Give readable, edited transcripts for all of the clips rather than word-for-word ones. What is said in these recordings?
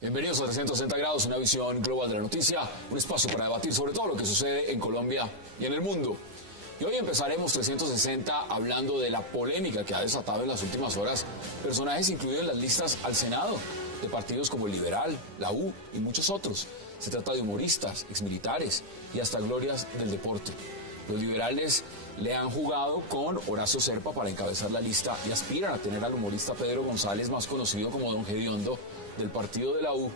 Bienvenidos a 360 grados, una visión global de la noticia, un espacio para debatir sobre todo lo que sucede en Colombia y en el mundo. Y hoy empezaremos 360 hablando de la polémica que ha desatado en las últimas horas personajes incluidos en las listas al Senado de partidos como el Liberal, la U y muchos otros. Se trata de humoristas, exmilitares y hasta glorias del deporte. Los liberales le han jugado con Horacio Serpa para encabezar la lista y aspiran a tener al humorista Pedro González, más conocido como Don Gediondo, del partido de la U.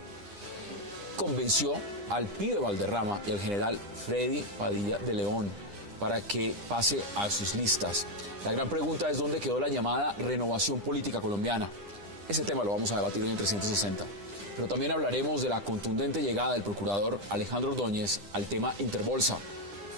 Convenció al pibe Valderrama y al general Freddy Padilla de León para que pase a sus listas. La gran pregunta es dónde quedó la llamada renovación política colombiana. Ese tema lo vamos a debatir hoy en 360. Pero también hablaremos de la contundente llegada del procurador Alejandro Ordóñez al tema Interbolsa,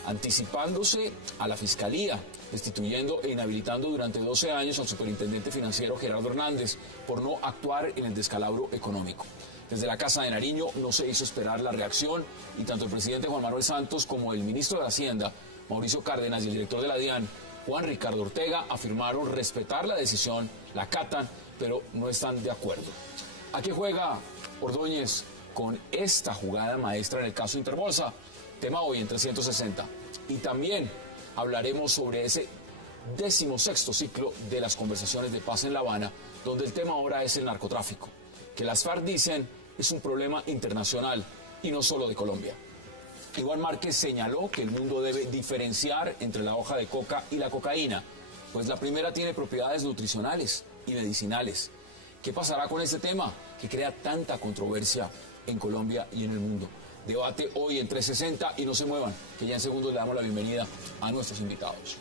anticipándose a la Fiscalía, destituyendo e inhabilitando durante 12 años al superintendente financiero Gerardo Hernández por no actuar en el descalabro económico. Desde la Casa de Nariño no se hizo esperar la reacción y tanto el presidente Juan Manuel Santos como el ministro de Hacienda, Mauricio Cárdenas, y el director de la DIAN, Juan Ricardo Ortega, afirmaron respetar la decisión, la acatan, pero no están de acuerdo. ¿A qué juega Ordóñez con esta jugada maestra en el caso Interbolsa? Tema hoy en 360. Y también hablaremos sobre ese 16º ciclo de las conversaciones de paz en La Habana, donde el tema ahora es el narcotráfico, que las FARC dicen es un problema internacional y no solo de Colombia. Iván Márquez señaló que el mundo debe diferenciar entre la hoja de coca y la cocaína, pues la primera tiene propiedades nutricionales y medicinales. ¿Qué pasará con este tema que crea tanta controversia en Colombia y en el mundo? Debate hoy en 360 y no se muevan, que ya en segundos le damos la bienvenida a nuestros invitados.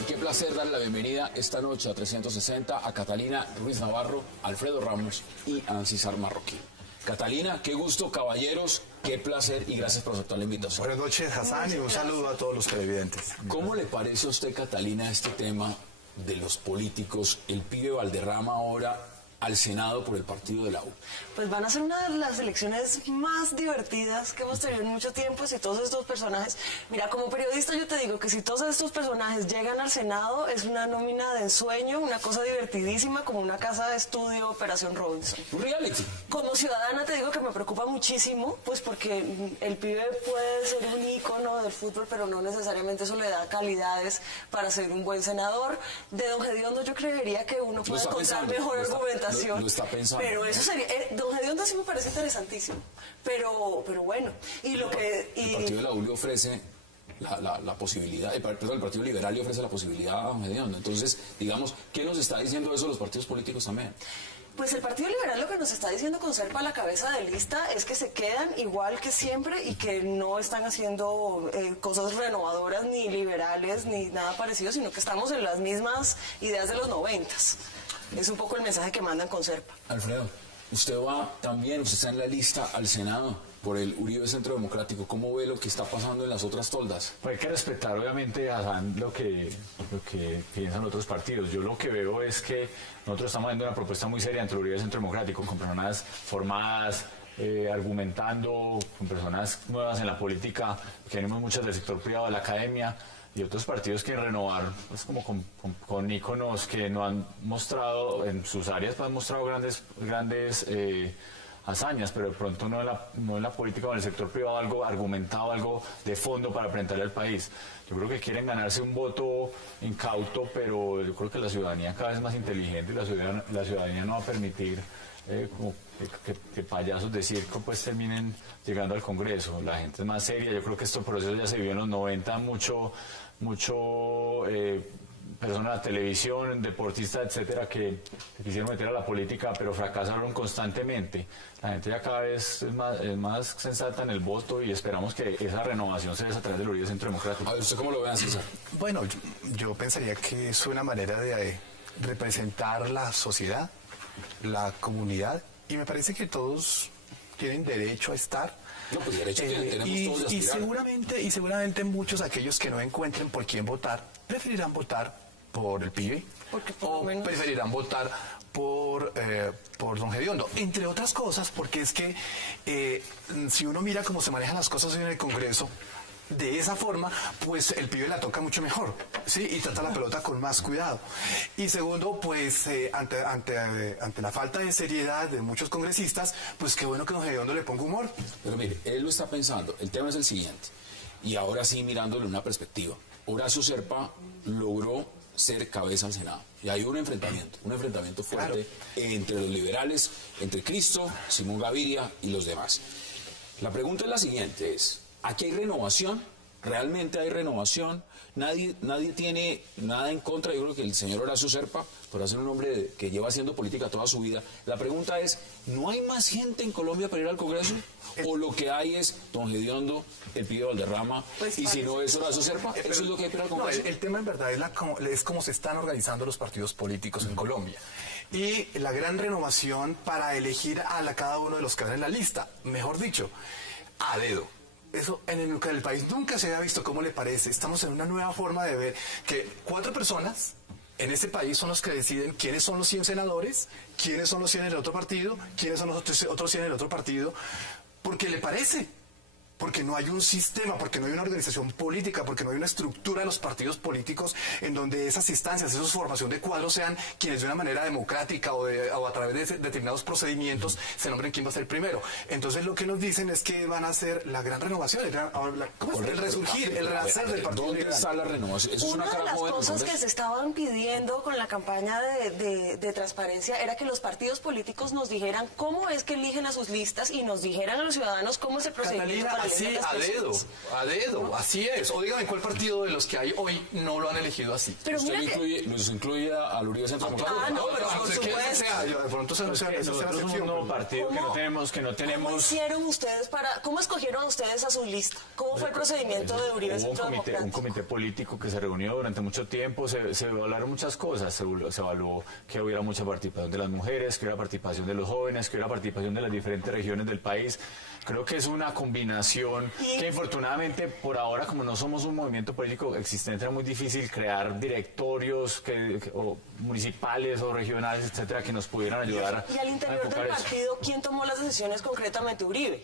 Y qué placer darle la bienvenida esta noche a 360 a Catalina Ruiz Navarro, Alfredo Ramos y Ancisar Marroquí. Catalina, qué gusto, caballeros, qué placer y gracias por aceptar la invitación. Buenas noches, Hassan, y un saludo a todos los televidentes. ¿Cómo le parece a usted, Catalina, este tema de los políticos, el pibe Valderrama ahora al Senado por el partido de la U? Pues van a ser una de las elecciones más divertidas que hemos tenido en mucho tiempo si todos estos personajes... Mira, como periodista yo te digo que si todos estos personajes llegan al Senado es una nómina de ensueño, una cosa divertidísima, como una casa de estudio, Operación Robinson. Un reality. Como ciudadana te digo que me preocupa muchísimo, pues porque el pibe puede ser un ícono del fútbol, pero no necesariamente eso le da calidades para ser un buen senador. De Don Gediondo yo creería que uno puede encontrar mejor argumentación. Lo está pensando. Pero eso sería... Don Gediondo sí me parece interesantísimo. Pero bueno. Y lo que... El partido de la U le ofrece la posibilidad... el Partido Liberal le ofrece la posibilidad a Don Gediondo. Entonces, digamos, ¿qué nos está diciendo eso los partidos políticos también? Pues el Partido Liberal lo que nos está diciendo con Serpa a la cabeza de lista es que se quedan igual que siempre y que no están haciendo cosas renovadoras ni liberales ni nada parecido, sino que estamos en las mismas ideas de los 90s. Es un poco el mensaje que mandan con Serpa. Alfredo, usted va también, usted está en la lista al Senado por el Uribe Centro Democrático. ¿Cómo ve lo que está pasando en las otras toldas? Pues hay que respetar, obviamente, Hassan, lo que piensan otros partidos. Yo lo que veo es que nosotros estamos haciendo una propuesta muy seria entre el Uribe Centro Democrático, con personas formadas, argumentando, con personas nuevas en la política, que venimos muchas del sector privado, de la academia, y otros partidos que renovar, pues como con íconos que no han mostrado, en sus áreas pues han mostrado grandes hazañas, pero de pronto no en la política o en el sector privado algo argumentado, algo de fondo para presentarle al país. Yo creo que quieren ganarse un voto incauto, pero yo creo que la ciudadanía cada vez es más inteligente y la ciudadanía no va a permitir como que payasos de circo pues terminen llegando al Congreso. La gente es más seria. Yo creo que este proceso ya se vio en los 90, mucho personas de la televisión, deportistas, etcétera, que quisieron meter a la política, pero fracasaron constantemente. La gente ya cada vez es más sensata en el voto y esperamos que esa renovación se dé a través del Uribe Centro Democrático. A ver, ¿usted cómo lo ve, César? Bueno, yo pensaría que es una manera de representar la sociedad, la comunidad, y me parece que todos tienen derecho a estar, No, pues derecho tenemos todos de y aspirar. seguramente muchos aquellos que no encuentren por quién votar, preferirán votar por el pibe Porque por o lo menos... preferirán votar por don Gediondo, entre otras cosas, porque es que si uno mira cómo se manejan las cosas hoy en el Congreso, de esa forma, pues el pibe la toca mucho mejor, ¿sí? Y trata la pelota con más cuidado. Y segundo, pues ante la falta de seriedad de muchos congresistas, pues qué bueno que don Gediondo le ponga humor. Pero mire, él lo está pensando. El tema es el siguiente. Y ahora sí, mirándole una perspectiva. Horacio Serpa logró ser cabeza al Senado. Y hay un enfrentamiento fuerte entre los liberales, entre Cristo, Simón Gaviria y los demás. La pregunta es la siguiente, ¿aquí hay renovación? ¿Realmente hay renovación? Nadie tiene nada en contra. Yo creo que el señor Horacio Serpa, por ser un hombre que lleva haciendo política toda su vida, la pregunta es, ¿no hay más gente en Colombia para ir al Congreso? ¿O lo que hay es don Gediondo, el pibe Valderrama, pues y si no es Horacio Serpa, eso es lo que hay para ir al Congreso? El tema en verdad es cómo se están organizando los partidos políticos en Colombia. Y la gran renovación para elegir a cada uno de los que van en la lista, mejor dicho, a dedo. Eso en el país nunca se había visto. ¿Cómo le parece? Estamos en una nueva forma de ver que 4 personas en este país son los que deciden quiénes son los 100 senadores, quiénes son los 100 en el otro partido, quiénes son los otros 100 en el otro partido, porque le parece. Porque no hay un sistema, porque no hay una organización política, porque no hay una estructura de los partidos políticos en donde esas instancias, esa formación de cuadros sean quienes de una manera democrática o a través de determinados procedimientos se nombren quién va a ser primero. Entonces lo que nos dicen es que van a hacer la gran renovación, el resurgir, el renacer del Partido ¿Dónde Liberal. está la renovación? Eso es Una una de cara las joven del cosas que Congreso. se estaban pidiendo con la campaña de transparencia era que los partidos políticos nos dijeran cómo es que eligen a sus listas y nos dijeran a los ciudadanos cómo es el procedimiento Catalina, para elegir así, a las a dedo, personas. así es. O dígame cuál partido de los que hay hoy no lo han elegido así. Pero Usted mira que... nos incluye a Uribe Centro Democrático. Ah, no, pero pero por ¿qué supuesto. sea? De pronto esa sea la Nosotros somos un excepción. nuevo partido que no ¿Cómo tenemos... hicieron ustedes cómo escuogieron a ustedes a su lista? ¿Cómo fue el procedimiento de Uribe Hubo Centro un Democrático? comité político que se reunió durante mucho tiempo, se evaluaron muchas cosas, se evaluó que hubiera mucha participación de las mujeres, que hubiera participación de los jóvenes, que hubiera participación de las diferentes regiones del país. Creo que es una combinación que infortunadamente por ahora, como no somos un movimiento político existente, era muy difícil crear directorios o municipales o regionales, etcétera, que nos pudieran ayudar Y al interior a enfocar del eso. partido, ¿quién tomó las decisiones concretamente? Uribe.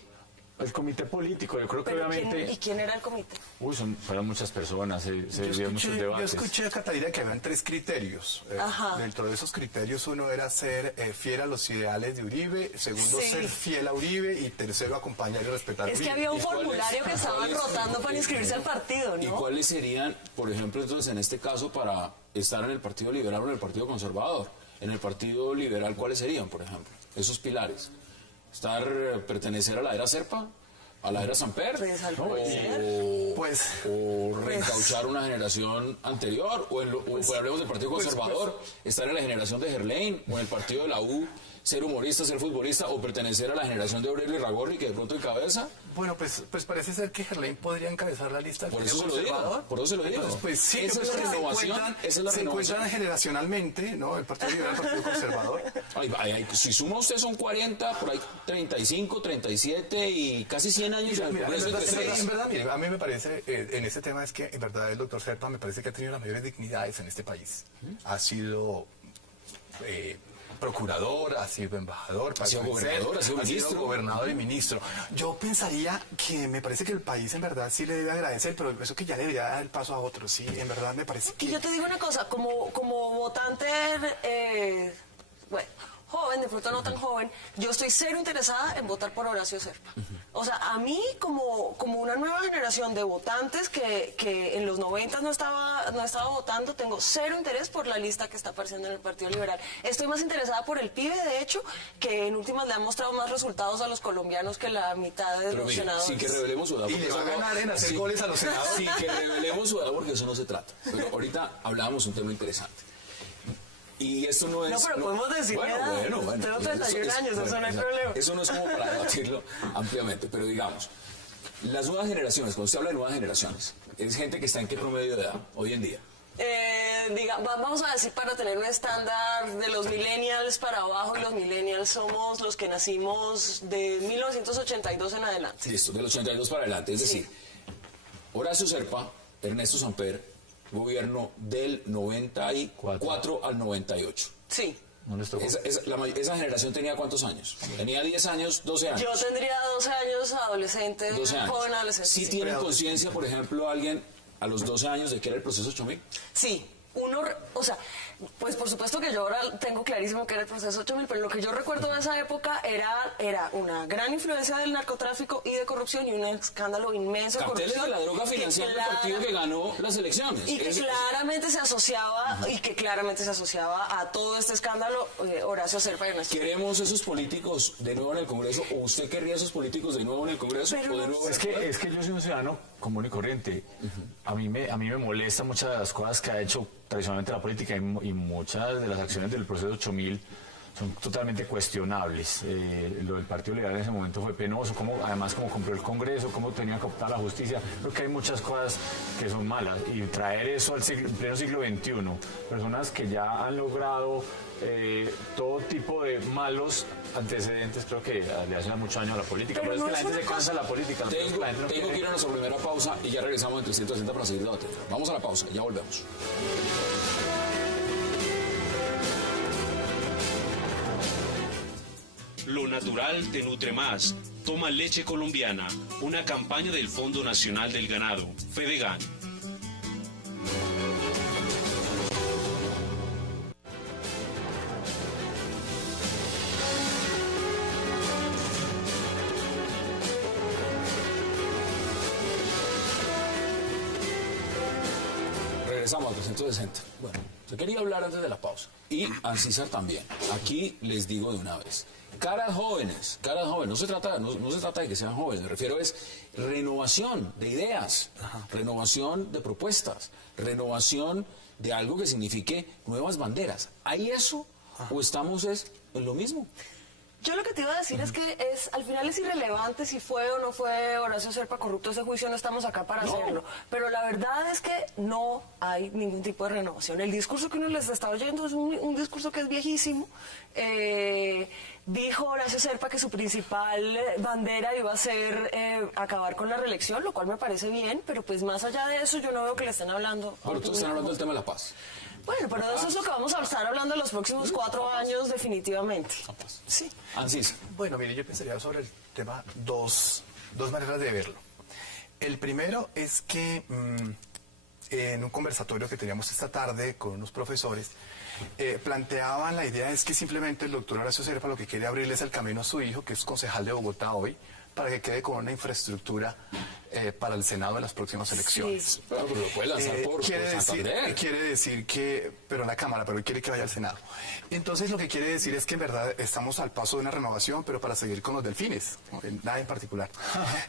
El comité político, yo creo que Pero obviamente... ¿y quién era el comité? fueron muchas personas, se Yo vivieron muchos yo debates. escuché a Catalina que habían 3 criterios. Ajá. Dentro de esos criterios, uno era ser fiel a los ideales de Uribe, segundo, Sí. ser fiel a Uribe, y tercero, acompañar y respetar a Es Uribe. que había un ¿Y cuáles- formulario que estaban cuáles- rotando para inscribirse al partido, ¿Y ¿no? cuáles serían, por ejemplo, entonces en este caso para estar en el Partido Liberal o en el Partido Conservador? En el Partido Liberal, ¿cuáles serían, por ejemplo, esos pilares? ¿Pertenecer a la era Serpa? ¿A la era Samper? Pues, al ¿No? parecer. ¿O reencauchar una generación anterior? ¿O hablemos del Partido Conservador? ¿Estar en la generación de Gerlain? ¿O en el Partido de la U? ¿Ser humorista, ser futbolista? ¿O pertenecer a la generación de Aurelio Irragorri que de pronto encabeza? Bueno, pues parece ser que Gerlain podría encabezar la lista del Por Partido eso se lo digo, Conservador. por eso se lo digo. Entonces, pues sí, Esa pues, es la que renovación, esa es la se renovación. encuentran generacionalmente, ¿no? El Partido Liberal, el Partido Conservador. Si suma usted son 40, por ahí 35, 37 y casi 100 años en el Mira, Congreso. en verdad, mire, a mí me parece, en este tema es que en verdad el doctor Serpa me parece que ha tenido las mayores dignidades en este país. Ha sido procurador, ha sido embajador, Ha sido gobernador, ha sido ministro. gobernador y ministro. Yo pensaría que me parece que el país en verdad sí le debe agradecer, pero eso que ya le debería dar el paso a otro, sí, en verdad me parece que... Y yo te digo una cosa, como votante, bueno, joven, de pronto no tan joven, yo estoy cero interesada en votar por Horacio Serpa. O sea, a mí como una nueva generación de votantes que en los 90 no estaba votando, tengo cero interés por la lista que está apareciendo en el Partido Liberal. Estoy más interesada por el pibe, de hecho, que en últimas le ha mostrado más resultados a los colombianos que la mitad de Pero los mire, senadores. sin que revelemos su edad. Y porque le va a eso no- ganar en hacer sin- goles a los senadores. Sin que revelemos su edad, porque eso no se trata. Pero ahorita hablábamos un tema interesante. Y esto no es... No, pero podemos decir bueno, edad. bueno. Tengo 31 años, eso no hay exacto. problema. Eso no es como para debatirlo ampliamente, pero digamos, las nuevas generaciones, cuando se habla de nuevas generaciones, es gente que está en qué promedio de edad hoy en día. vamos a decir, para tener un estándar de los millennials para abajo, y los millennials somos los que nacimos de 1982 en adelante. Listo, del 82 para adelante. Es decir, Horacio Serpa, Ernesto Samper, gobierno del 94 al 98. Sí. No les tocó. Esa generación tenía ¿cuántos años? Tenía 10 años, 12 años. Yo tendría 12 años, adolescente, 12 años. joven adolescente. ¿Sí tiene conciencia, por ejemplo, alguien a los 12 años de que era el proceso 8000? Sí, o sea, pues por supuesto que yo ahora tengo clarísimo que era el proceso 8000, pero lo que yo recuerdo de esa época era una gran influencia del narcotráfico y de corrupción y un escándalo inmenso de Carteles corrupción. de la droga financiando el partido que ganó las elecciones. Y que claramente se asociaba, a todo este escándalo Horacio Serpa y Ernesto. ¿Queremos esos políticos de nuevo en el Congreso o usted querría esos políticos de nuevo en el Congreso? Pero o de nuevo Es que yo soy un ciudadano común y corriente. A mí me molesta muchas de las cosas que ha hecho tradicionalmente la política y muchas de las acciones del proceso 8000 son totalmente cuestionables. Lo del Partido Liberal en ese momento fue penoso, además como compró el Congreso, cómo tenía que optar la justicia. Creo que hay muchas cosas que son malas y traer eso al pleno siglo XXI, personas que ya han logrado todo tipo de malos antecedentes, creo que le hacen mucho daño a la política. Pero es que la gente se cansa de la política. Tengo que ir a nuestra primera pausa y ya regresamos en 360 para seguir debatiendo. Vamos a la pausa, ya volvemos. Lo natural te nutre más. Toma leche colombiana, una campaña del Fondo Nacional del Ganado, Fedegan. Regresamos a 360. Bueno, yo quería hablar antes de la pausa. Y Ancísar también. Aquí les digo de una vez. Caras jóvenes. No se trata de que sean jóvenes. Me refiero es renovación de ideas, renovación de propuestas, renovación de algo que signifique nuevas banderas. ¿Hay eso o estamos en lo mismo? Yo lo que te iba a decir es que al final es irrelevante si fue o no fue Horacio Serpa corrupto ese juicio, no estamos acá para hacerlo. Pero la verdad es que no hay ningún tipo de renovación. El discurso que uno les está oyendo es un discurso que es viejísimo. Dijo Horacio Serpa que su principal bandera iba a ser acabar con la reelección, lo cual me parece bien, pero pues más allá de eso yo no veo que le estén hablando. Pero tú estás hablando del tema de la paz. Bueno, pero eso es lo que vamos a estar hablando en los próximos 4 años definitivamente. Sí. Ancísar. Bueno, mire, yo pensaría sobre el tema dos maneras de verlo. El primero es que en un conversatorio que teníamos esta tarde con unos profesores, planteaban la idea es que simplemente el doctor Horacio Serpa lo que quiere abrirles el camino a su hijo, que es concejal de Bogotá hoy, para que quede con una infraestructura para el Senado en las próximas elecciones. Sí. Pero lo puede lanzar por Santander. Quiere decir que, pero en la Cámara, pero él quiere que vaya al Senado. Entonces lo que quiere decir es que en verdad estamos al paso de una renovación, pero para seguir con los delfines, nada en particular.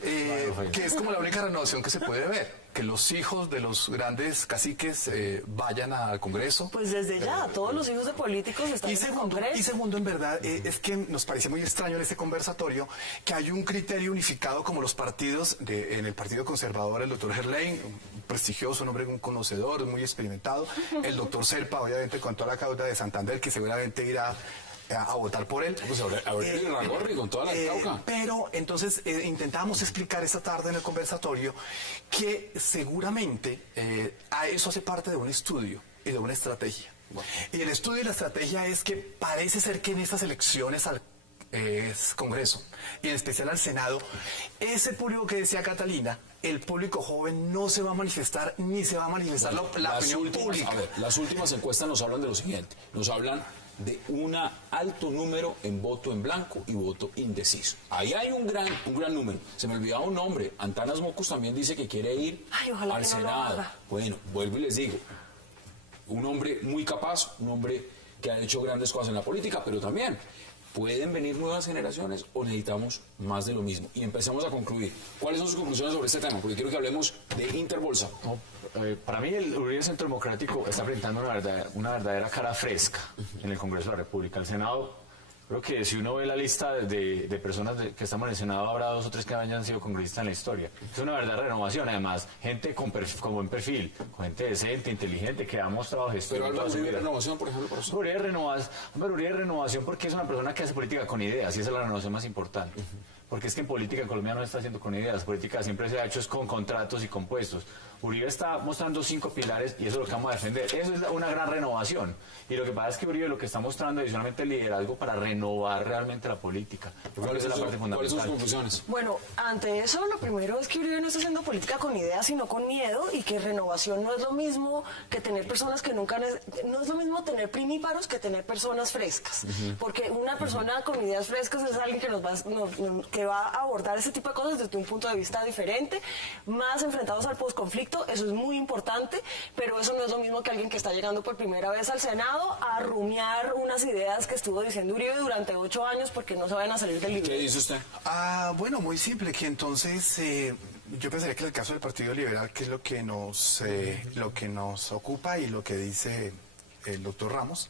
Que es como la única renovación que se puede ver, que los hijos de los grandes caciques vayan al Congreso. Pues desde ya, todos los hijos de políticos están en el Congreso. Y segundo, en verdad, es que nos parece muy extraño en este conversatorio que hay un criterio unificado como los partidos, en el Partido Conservador, el doctor Gerlain, un prestigioso, un hombre, un conocedor, muy experimentado, el doctor Serpa, obviamente con toda la causa de Santander, que seguramente irá a votar por él. Pues Ragorri con toda la cauca. Pero entonces intentábamos explicar esta tarde en el conversatorio que seguramente eso hace parte de un estudio y de una estrategia. Bueno. Y el estudio y la estrategia es que parece ser que en estas elecciones al Congreso y en especial al Senado, ese público que decía Catalina, el público joven no se va a manifestar ni se va a manifestar la opinión pública. A ver, las últimas encuestas nos hablan de lo siguiente, nos hablan de un alto número en voto en blanco y voto indeciso. Ahí hay un gran número. Se me olvidaba un nombre. Antanas Mocus también dice que quiere ir al Senado. Bueno, vuelvo y les digo, un hombre muy capaz, un hombre que ha hecho grandes cosas en la política, pero también ¿pueden venir nuevas generaciones o necesitamos más de lo mismo? Y empecemos a concluir. ¿Cuáles son sus conclusiones sobre este tema? Porque quiero que hablemos de Interbolsa. Para mí el Uribe Centro Democrático está presentando una verdadera cara fresca en el Congreso de la República. El Senado Creo que si uno ve la lista de personas que estamos en el Senado, habrá 2 o 3 que hayan sido congresistas en la historia. Es una verdadera renovación, además, gente con buen perfil, con gente decente, inteligente, que ha mostrado gestión. Pero Álvaro Uribe renovación, por ejemplo, por eso. Uribe renovación porque es una persona que hace política con ideas, y esa es la renovación más importante. Porque es que en política en Colombia no se está haciendo con ideas, política siempre se ha hecho es con contratos y con puestos. Uribe está mostrando 5 pilares y eso es lo que vamos a defender. Eso es una gran renovación. Y lo que pasa es que Uribe lo que está mostrando adicionalmente es liderazgo para renovar realmente la política. ¿Cuáles son sus conclusiones? Bueno, ante eso lo primero es que Uribe no está haciendo política con ideas, sino con miedo, y que renovación no es lo mismo que tener personas que nunca... No es lo mismo tener primíparos que tener personas frescas. Porque una persona con ideas frescas es alguien que va a abordar ese tipo de cosas desde un punto de vista diferente, más enfrentados al posconflicto. Eso es muy importante, pero eso no es lo mismo que alguien que está llegando por primera vez al Senado a rumiar unas ideas que estuvo diciendo Uribe durante 8 años porque no se van a salir del libro. ¿Qué dice usted? Bueno, muy simple, que entonces yo pensaría que en el caso del Partido Liberal, que es lo que nos ocupa y lo que dice el doctor Ramos,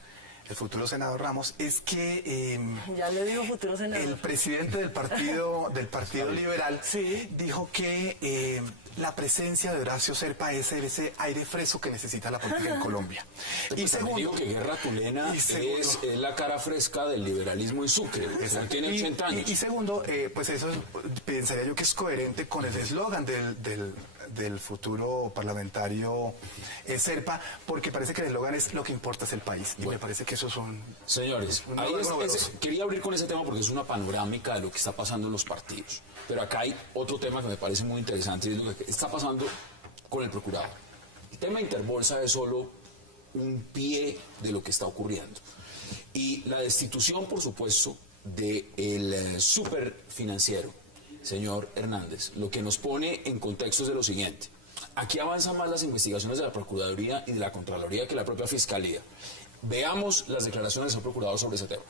el futuro senador Ramos, es que ya le digo futuro senador. El presidente del Partido Liberal dijo que la presencia de Horacio Serpa es ese aire fresco que necesita la política en Colombia. Y segundo, digo que Guerra Tulena es la cara fresca del liberalismo en Sucre. Tiene 80 años. Y segundo, pues eso pensaría yo que es coherente con el eslogan del futuro parlamentario Serpa, porque parece que el eslogan es lo que importa es el país. Y me parece que eso son... Señores, quería abrir con ese tema porque es una panorámica de lo que está pasando en los partidos. Pero acá hay otro tema que me parece muy interesante y es lo que está pasando con el procurador. El tema Interbolsa es solo un pie de lo que está ocurriendo. Y la destitución, por supuesto, del superfinanciero, señor Hernández, lo que nos pone en contexto es de lo siguiente. Aquí avanzan más las investigaciones de la Procuraduría y de la Contraloría que la propia Fiscalía. Veamos las declaraciones del procurador sobre ese tema.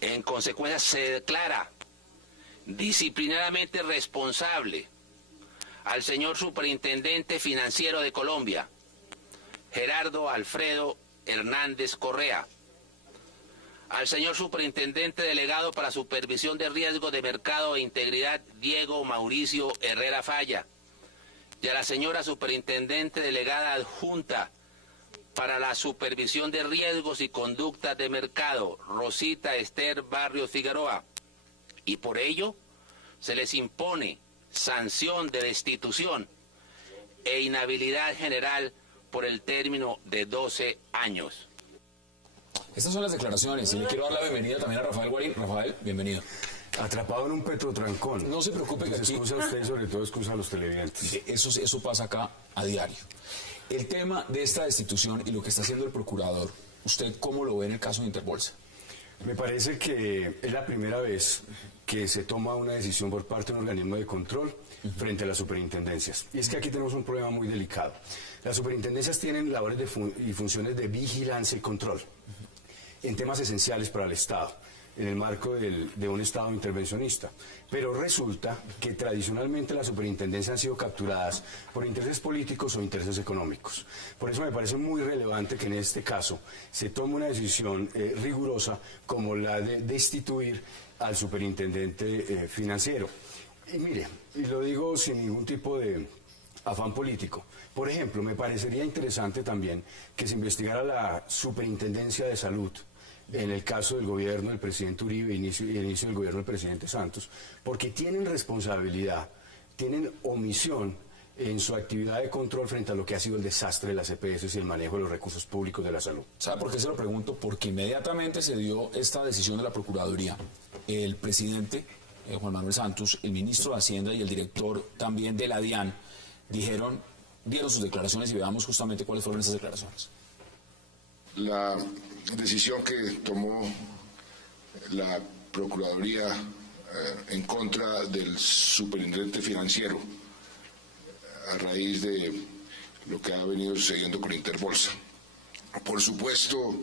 En consecuencia, se declara disciplinariamente responsable al señor Superintendente Financiero de Colombia, Gerardo Alfredo Hernández Correa, al señor Superintendente Delegado para Supervisión de Riesgo de Mercado e Integridad, Diego Mauricio Herrera Falla, y a la señora Superintendente Delegada Adjunta para la Supervisión de Riesgos y Conductas de Mercado, Rosita Esther Barrios Figueroa, y por ello se les impone sanción de destitución e inhabilidad general por el término de 12 años. Estas son las declaraciones y le quiero dar la bienvenida también a Rafael Guarín. Rafael, bienvenido. Atrapado en un petrotrancón. No se preocupe que aquí... excusa a usted y sobre todo excusa a los televidentes. Eso pasa acá a diario. El tema de esta destitución y lo que está haciendo el procurador, ¿usted cómo lo ve en el caso de Interbolsa? Me parece que es la primera vez que se toma una decisión por parte de un organismo de control frente a las superintendencias. Y es que aquí tenemos un problema muy delicado. Las superintendencias tienen labores y funciones de vigilancia y control en temas esenciales para el Estado, en el marco de un Estado intervencionista. Pero resulta que tradicionalmente las superintendencias han sido capturadas por intereses políticos o intereses económicos. Por eso me parece muy relevante que en este caso se tome una decisión rigurosa como la de destituir al superintendente financiero. Y mire, y lo digo sin ningún tipo de afán político. Por ejemplo, me parecería interesante también que se investigara la superintendencia de salud en el caso del gobierno del presidente Uribe y el inicio del gobierno del presidente Santos, porque tienen responsabilidad, tienen omisión en su actividad de control frente a lo que ha sido el desastre de las EPS y el manejo de los recursos públicos de la salud. ¿Sabe por qué se lo pregunto? Porque inmediatamente se dio esta decisión de la Procuraduría. El presidente, Juan Manuel Santos, el ministro de Hacienda y el director también de la DIAN dieron sus declaraciones y veamos justamente cuáles fueron esas declaraciones. La decisión que tomó la Procuraduría en contra del superintendente financiero a raíz de lo que ha venido sucediendo con Interbolsa. Por supuesto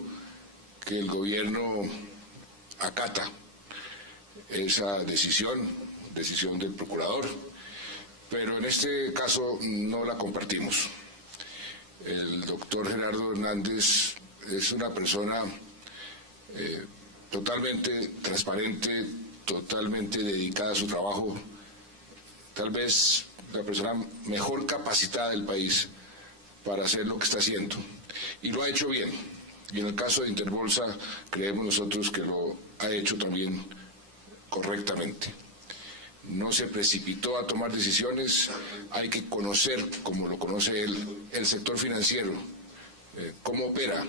que el gobierno acata esa decisión del procurador, pero en este caso no la compartimos. El doctor Gerardo Hernández es una persona totalmente transparente, totalmente dedicada a su trabajo, tal vez la persona mejor capacitada del país para hacer lo que está haciendo. Y lo ha hecho bien. Y en el caso de Interbolsa, creemos nosotros que lo ha hecho también correctamente. No se precipitó a tomar decisiones, hay que conocer, como lo conoce él, el sector financiero, cómo opera.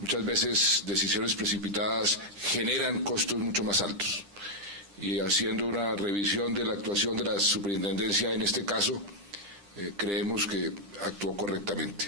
Muchas veces decisiones precipitadas generan costos mucho más altos. Y haciendo una revisión de la actuación de la superintendencia en este caso, creemos que actuó correctamente.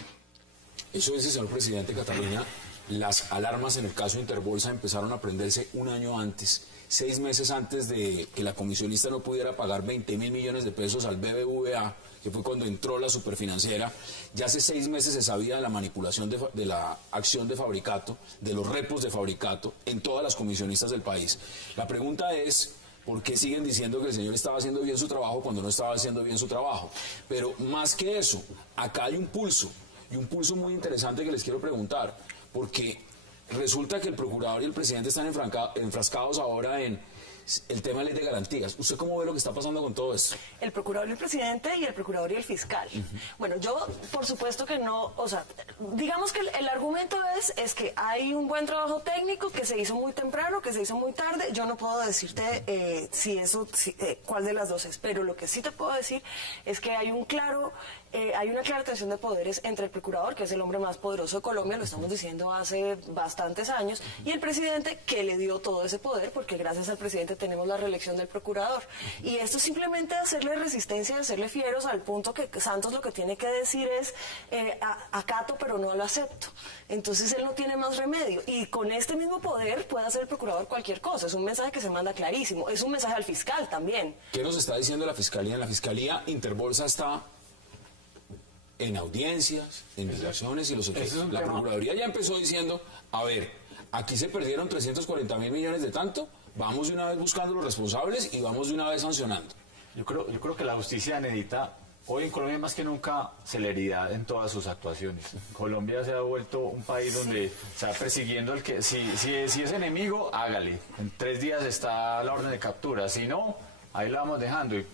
Eso dice, señor presidente Cataluña, las alarmas en el caso Interbolsa empezaron a prenderse un año antes, 6 meses antes de que la comisionista no pudiera pagar 20.000 millones de pesos al BBVA, que fue cuando entró la superfinanciera. Ya hace 6 meses se sabía de la manipulación de la acción de Fabricato, de los repos de Fabricato en todas las comisionistas del país. La pregunta es, ¿por qué siguen diciendo que el señor estaba haciendo bien su trabajo cuando no estaba haciendo bien su trabajo? Pero más que eso, acá hay un pulso, y un pulso muy interesante que les quiero preguntar, porque resulta que el procurador y el presidente están enfrascados ahora en el tema de ley de garantías. ¿Usted cómo ve lo que está pasando con todo esto? El procurador y el presidente y el procurador y el fiscal. Bueno, yo por supuesto que no, o sea, digamos que el argumento es que hay un buen trabajo técnico que se hizo muy temprano, que se hizo muy tarde. Yo no puedo decirte cuál de las dos es, pero lo que sí te puedo decir es que hay una clara tensión de poderes entre el procurador, que es el hombre más poderoso de Colombia, lo estamos diciendo hace bastantes años, y el presidente, que le dio todo ese poder, porque gracias al presidente tenemos la reelección del procurador. Y esto es simplemente hacerle resistencia, hacerle fieros, al punto que Santos lo que tiene que decir es acato pero no lo acepto. Entonces él no tiene más remedio. Y con este mismo poder puede hacer el procurador cualquier cosa. Es un mensaje que se manda clarísimo. Es un mensaje al fiscal también. ¿Qué nos está diciendo la Fiscalía? En la Fiscalía Interbolsa está en audiencias, en investigaciones y los efectos. La Procuraduría ya empezó diciendo, a ver, aquí se perdieron 340.000 millones de tanto, vamos de una vez buscando los responsables y vamos de una vez sancionando. Yo creo que la justicia necesita, hoy en Colombia más que nunca, celeridad en todas sus actuaciones. Colombia se ha vuelto un país donde se va persiguiendo al que, si es enemigo, hágale. En 3 días está la orden de captura, si no, ahí la vamos dejando y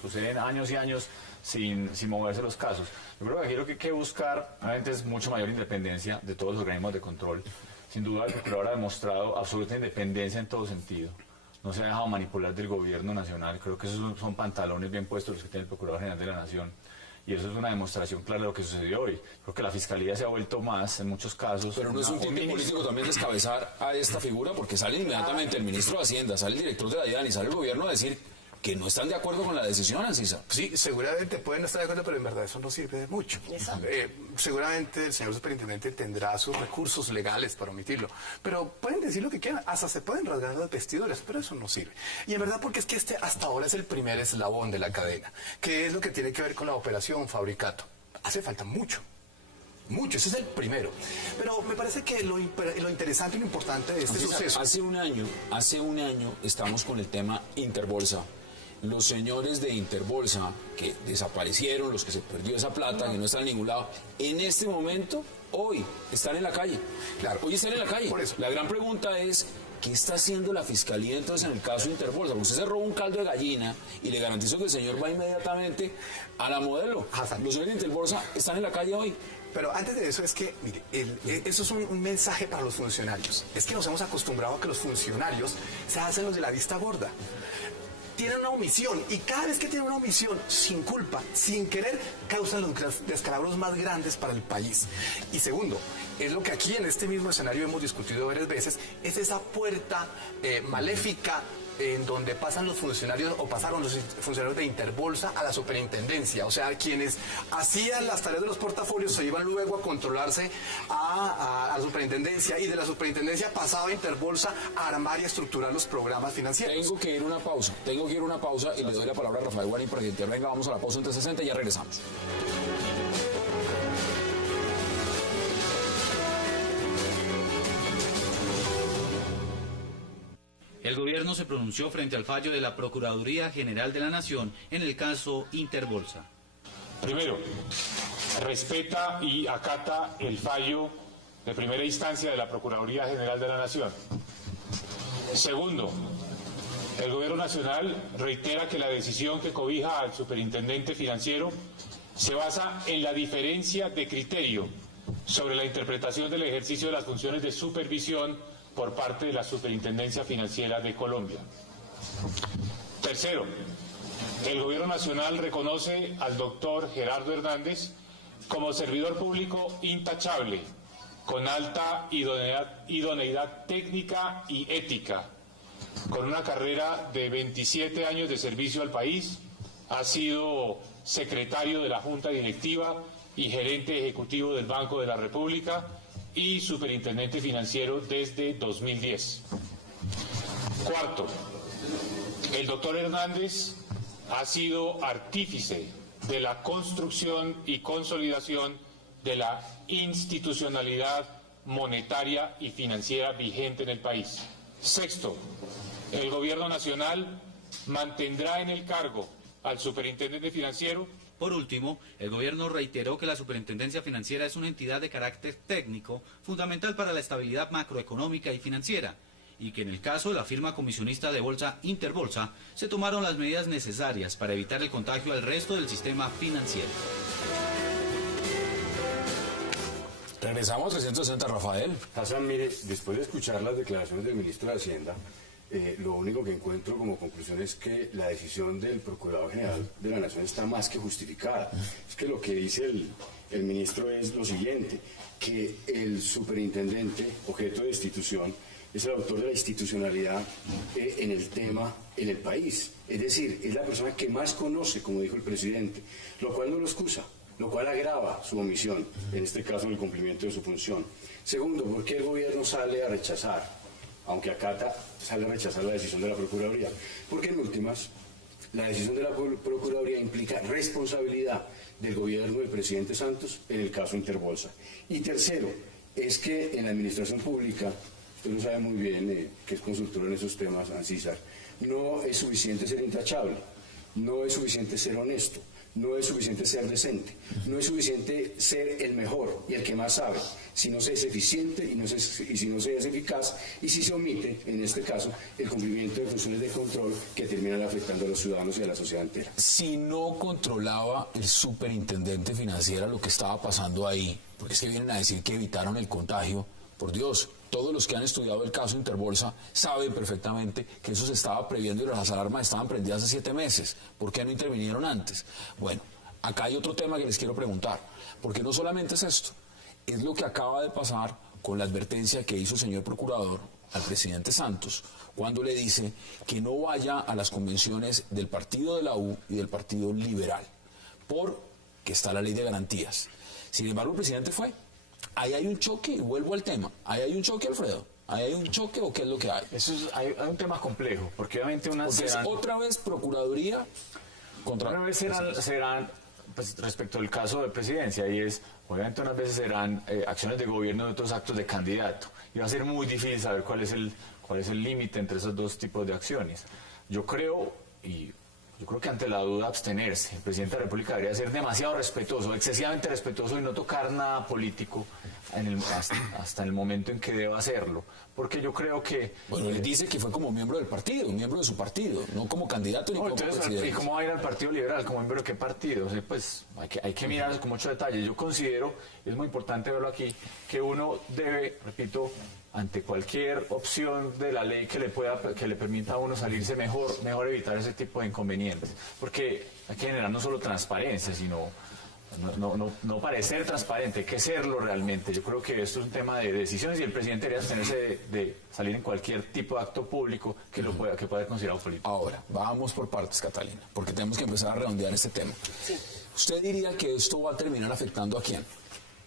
suceden años y años sin moverse los casos. Yo creo que aquí lo que hay que buscar, obviamente, es mucho mayor independencia de todos los organismos de control. Sin duda, el procurador ha demostrado absoluta independencia en todo sentido. No se ha dejado manipular del gobierno nacional. Creo que esos son pantalones bien puestos los que tiene el Procurador General de la Nación. Y eso es una demostración clara de lo que sucedió hoy. Creo que la Fiscalía se ha vuelto más, en muchos casos... Pero no es un tinte político también descabezar a esta figura, porque sale inmediatamente el ministro de Hacienda, sale el director de la DIAN y sale el gobierno a decir que no están de acuerdo con la decisión, Ancisa. Sí, seguramente pueden no estar de acuerdo, pero en verdad eso no sirve de mucho. Seguramente el señor superintendente tendrá sus recursos legales para omitirlo, pero pueden decir lo que quieran, hasta se pueden rasgar los vestidores, pero eso no sirve. Y en verdad porque es que este hasta ahora es el primer eslabón de la cadena, que es lo que tiene que ver con la operación Fabricato. Hace falta mucho, ese es el primero. Pero me parece que lo interesante y lo importante de este suceso... Hace un año estamos con el tema Interbolsa. Los señores de Interbolsa que desaparecieron, los que se perdió esa plata, que no están en ningún lado, en este momento, hoy, están en la calle. Claro. Hoy están en la calle. Por eso. La gran pregunta es, ¿qué está haciendo la Fiscalía entonces en el caso de Interbolsa? Porque usted se roba un caldo de gallina y le garantizo que el señor va inmediatamente a la modelo. Los señores de Interbolsa están en la calle hoy. Pero antes de eso es que, mire, eso es un mensaje para los funcionarios. Es que nos hemos acostumbrado a que los funcionarios se hacen los de la vista gorda. Tienen una omisión y cada vez que tienen una omisión sin culpa, sin querer, causan los descalabros más grandes para el país. Y segundo, es lo que aquí en este mismo escenario hemos discutido varias veces, es esa puerta maléfica en donde pasan los funcionarios o pasaron los funcionarios de Interbolsa a la superintendencia. O sea, quienes hacían las tareas de los portafolios se iban luego a controlarse a la superintendencia y de la superintendencia pasaba a Interbolsa a armar y estructurar los programas financieros. Tengo que ir a una pausa y le doy la palabra a Rafael Guarín para que intervenga. Vamos a la pausa en 360 y ya regresamos. El gobierno se pronunció frente al fallo de la Procuraduría General de la Nación en el caso Interbolsa. Primero, respeta y acata el fallo de primera instancia de la Procuraduría General de la Nación. Segundo, el Gobierno Nacional reitera que la decisión que cobija al superintendente financiero se basa en la diferencia de criterio sobre la interpretación del ejercicio de las funciones de supervisión por parte de la Superintendencia Financiera de Colombia. Tercero, el Gobierno Nacional reconoce al doctor Gerardo Hernández como servidor público intachable, con alta idoneidad técnica y ética, con una carrera de 27 años de servicio al país. Ha sido secretario de la Junta Directiva y gerente ejecutivo del Banco de la República y superintendente financiero desde 2010. Cuarto, el doctor Hernández ha sido artífice de la construcción y consolidación de la institucionalidad monetaria y financiera vigente en el país. Sexto, el Gobierno Nacional mantendrá en el cargo al superintendente financiero. Por último, el gobierno reiteró que la Superintendencia Financiera es una entidad de carácter técnico fundamental para la estabilidad macroeconómica y financiera, y que en el caso de la firma comisionista de bolsa Interbolsa se tomaron las medidas necesarias para evitar el contagio al resto del sistema financiero. Regresamos a 360, Rafael. Hassan, mire, después de escuchar las declaraciones del ministro de Hacienda, lo único que encuentro como conclusión es que la decisión del Procurador General de la Nación está más que justificada. Es que lo que dice el ministro es lo siguiente, que el superintendente, objeto de destitución, es el autor de la institucionalidad en el tema en el país. Es decir, es la persona que más conoce, como dijo el presidente, lo cual no lo excusa, lo cual agrava su omisión, en este caso en el cumplimiento de su función. Segundo, ¿por qué el gobierno sale a rechazar, aunque acata, sale a rechazar la decisión de la Procuraduría? Porque en últimas, la decisión de la Procuraduría implica responsabilidad del gobierno del presidente Santos en el caso Interbolsa. Y tercero, es que en la administración pública, usted lo sabe muy bien, que es consultor en esos temas, César, no es suficiente ser intachable, no es suficiente ser honesto, no es suficiente ser decente, no es suficiente ser el mejor y el que más sabe, si no se es eficiente y si no se es eficaz y si se omite, en este caso, el cumplimiento de funciones de control que terminan afectando a los ciudadanos y a la sociedad entera. Si no controlaba el superintendente financiero lo que estaba pasando ahí, porque es que vienen a decir que evitaron el contagio, por Dios, todos los que han estudiado el caso Interbolsa saben perfectamente que eso se estaba previendo y las alarmas estaban prendidas hace 7 meses. ¿Por qué no intervinieron antes? Bueno, acá hay otro tema que les quiero preguntar, porque no solamente es esto, es lo que acaba de pasar con la advertencia que hizo el señor procurador al presidente Santos, cuando le dice que no vaya a las convenciones del partido de la U y del Partido Liberal, porque está la ley de garantías. Sin embargo, el presidente fue. Ahí hay un choque, y vuelvo al tema. Ahí hay un choque, Alfredo. Ahí hay un choque, ¿o qué es lo que hay? Hay un tema complejo, porque obviamente otra vez Procuraduría contra... Otra vez serán pues, respecto al caso de presidencia, y es, obviamente unas veces serán acciones de gobierno y otros actos de candidato. Y va a ser muy difícil saber cuál es el límite entre esos dos tipos de acciones. Yo creo que ante la duda abstenerse. El presidente de la República debería ser demasiado respetuoso, excesivamente respetuoso y no tocar nada político hasta el momento en que deba hacerlo. Porque yo creo que... Bueno, él dice que fue como miembro del partido, miembro de su partido, no como candidato ni como presidente. ¿Y cómo va a ir al Partido Liberal? ¿Como miembro de qué partido? O sea, pues hay que mirar con mucho detalle. Yo considero, es muy importante verlo aquí, que uno debe, repito, ante cualquier opción de la ley que le permita a uno salirse mejor evitar ese tipo de inconvenientes, porque hay que generar no solo transparencia, sino no parecer transparente, hay que serlo realmente. Yo creo que esto es un tema de decisiones y el presidente debería tenerse de salir en cualquier tipo de acto público que pueda ser considerado político. Ahora, vamos por partes, Catalina, porque tenemos que empezar a redondear este tema. Sí. ¿Usted diría que esto va a terminar afectando a quién?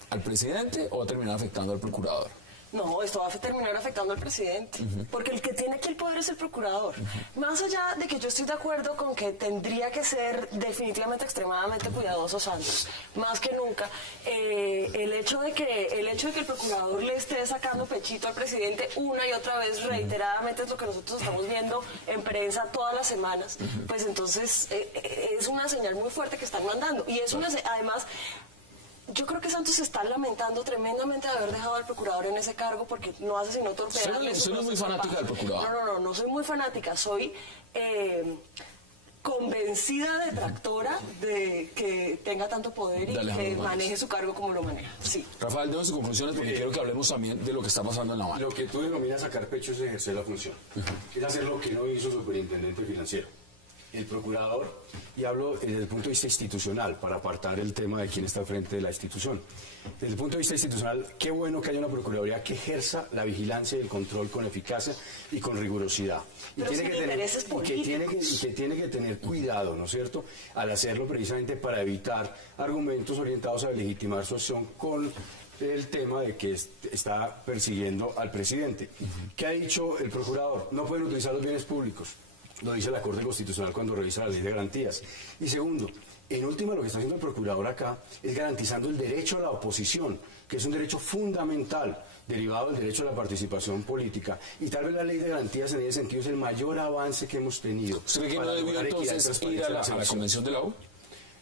¿Al presidente o va a terminar afectando al procurador? No, esto va a terminar afectando al presidente, porque el que tiene aquí el poder es el procurador. Más allá de que yo estoy de acuerdo con que tendría que ser definitivamente extremadamente cuidadoso Santos, más que nunca, el hecho de que el procurador le esté sacando pechito al presidente una y otra vez reiteradamente es lo que nosotros estamos viendo en prensa todas las semanas, pues entonces es una señal muy fuerte que están mandando y es además... Yo creo que Santos se está lamentando tremendamente de haber dejado al procurador en ese cargo porque no hace sino torpedarle. Usted no es muy fanática del procurador. No soy muy fanática, soy convencida detractora de que tenga tanto poder y que maneje su cargo como lo maneja. Sí. Rafael, déme sus conclusiones porque quiero que hablemos también de lo que está pasando en La Habana. Lo que tú denominas sacar pecho es ejercer la función. Es hacer lo que no hizo el superintendente financiero. El procurador, y hablo desde el punto de vista institucional, para apartar el tema de quién está al frente de la institución. Desde el punto de vista institucional, qué bueno que haya una procuraduría que ejerza la vigilancia y el control con eficacia y con rigurosidad. Y pero tiene que tiene que tener cuidado, ¿no es cierto?, al hacerlo precisamente para evitar argumentos orientados a legitimar su acción con el tema de que está persiguiendo al presidente. ¿Qué ha dicho el procurador? No pueden utilizar los bienes públicos. Lo dice la Corte Constitucional cuando revisa la ley de garantías. Y segundo, en última, lo que está haciendo el procurador acá es garantizando el derecho a la oposición, que es un derecho fundamental derivado del derecho a la participación política. Y tal vez la ley de garantías en ese sentido es el mayor avance que hemos tenido. ¿Usted cree que no debió entonces ir a la Convención de la U?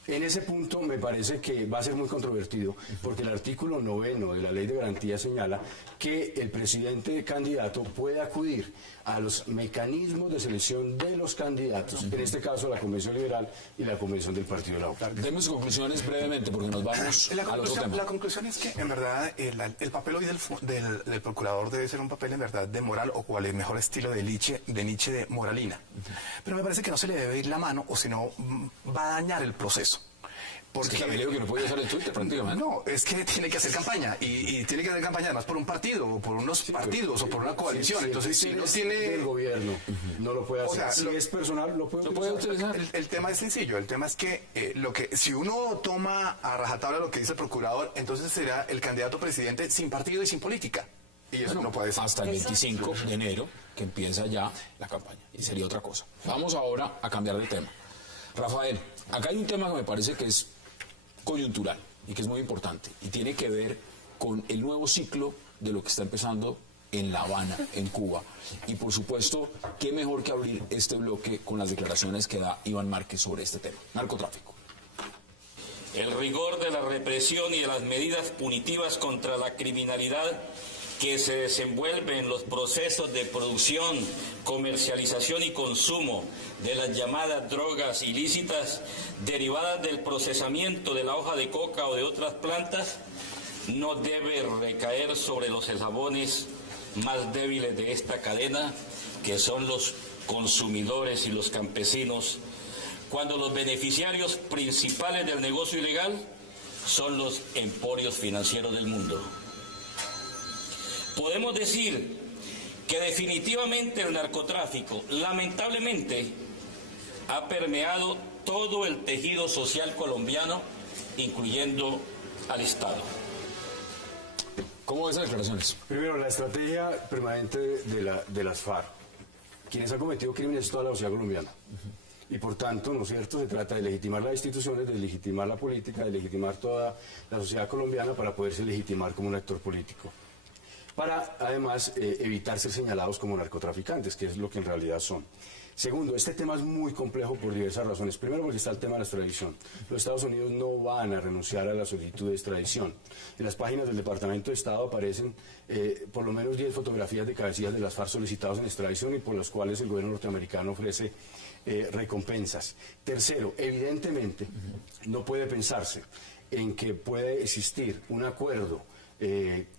En ese punto me parece que va a ser muy controvertido, porque el artículo 9 de la Ley de Garantía señala que el presidente candidato puede acudir a los mecanismos de selección de los candidatos, en este caso la Convención Liberal y la Convención del Partido de la U. Demos sus conclusiones brevemente, porque nos vamos al otro tema. La conclusión es que, en verdad, el papel hoy del procurador debe ser un papel, en verdad, de moral, o cual es mejor estilo de Nietzsche de moralina. Pero me parece que no se le debe ir la mano, o si no, va a dañar el proceso. Porque también leo que no puede usar el Twitter prácticamente. No, es que tiene que hacer campaña y tiene que hacer campaña además por un partido o por unos partidos o por una coalición. Entonces, si no tiene el gobierno, no lo puede hacer. O sea, si es personal, lo puede utilizar. El tema es sencillo. El tema es que si uno toma a rajatabla lo que dice el procurador, entonces será el candidato presidente sin partido y sin política. Y eso no puede ser. Hasta el 25 de enero, que empieza ya la campaña. Y sería otra cosa. Vamos ahora a cambiar de tema. Rafael, acá hay un tema que me parece que es coyuntural y que es muy importante y tiene que ver con el nuevo ciclo de lo que está empezando en La Habana, en Cuba. Y por supuesto, qué mejor que abrir este bloque con las declaraciones que da Iván Márquez sobre este tema. Narcotráfico. El rigor de la represión y de las medidas punitivas contra la criminalidad que se desenvuelve en los procesos de producción, comercialización y consumo de las llamadas drogas ilícitas derivadas del procesamiento de la hoja de coca o de otras plantas no debe recaer sobre los eslabones más débiles de esta cadena, que son los consumidores y los campesinos, cuando los beneficiarios principales del negocio ilegal son los emporios financieros del mundo. Podemos decir que definitivamente el narcotráfico, lamentablemente, ha permeado todo el tejido social colombiano, incluyendo al Estado. ¿Cómo ves las declaraciones? Primero, la estrategia permanente de las FARC. Quienes han cometido crímenes es toda la sociedad colombiana. Y por tanto, ¿no es cierto?, se trata de legitimar las instituciones, de legitimar la política, de legitimar toda la sociedad colombiana para poderse legitimar como un actor político. Para, además, evitar ser señalados como narcotraficantes, que es lo que en realidad son. Segundo, este tema es muy complejo por diversas razones. Primero, porque está el tema de la extradición. Los Estados Unidos no van a renunciar a la solicitud de extradición. En las páginas del Departamento de Estado aparecen por lo menos 10 fotografías de cabecillas de las FARC solicitados en extradición y por las cuales el gobierno norteamericano ofrece recompensas. Tercero, evidentemente, no puede pensarse en que puede existir un acuerdo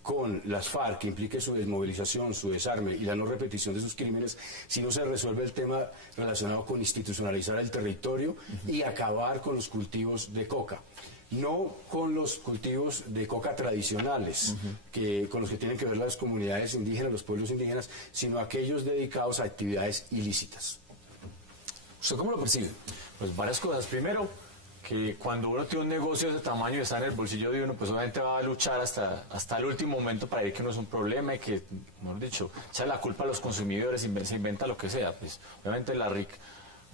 con las FARC que implique su desmovilización, su desarme y la no repetición de sus crímenes si no se resuelve el tema relacionado con institucionalizar el territorio y acabar con los cultivos de coca. No con los cultivos de coca tradicionales, con los que tienen que ver las comunidades indígenas, los pueblos indígenas, sino aquellos dedicados a actividades ilícitas. ¿Usted cómo lo percibe? Pues varias cosas. Primero, que cuando uno tiene un negocio de ese tamaño y está en el bolsillo de uno, pues obviamente va a luchar hasta el último momento para ver que no es un problema y que, mejor dicho, echa la culpa a los consumidores, se inventa lo que sea. Pues obviamente la RIC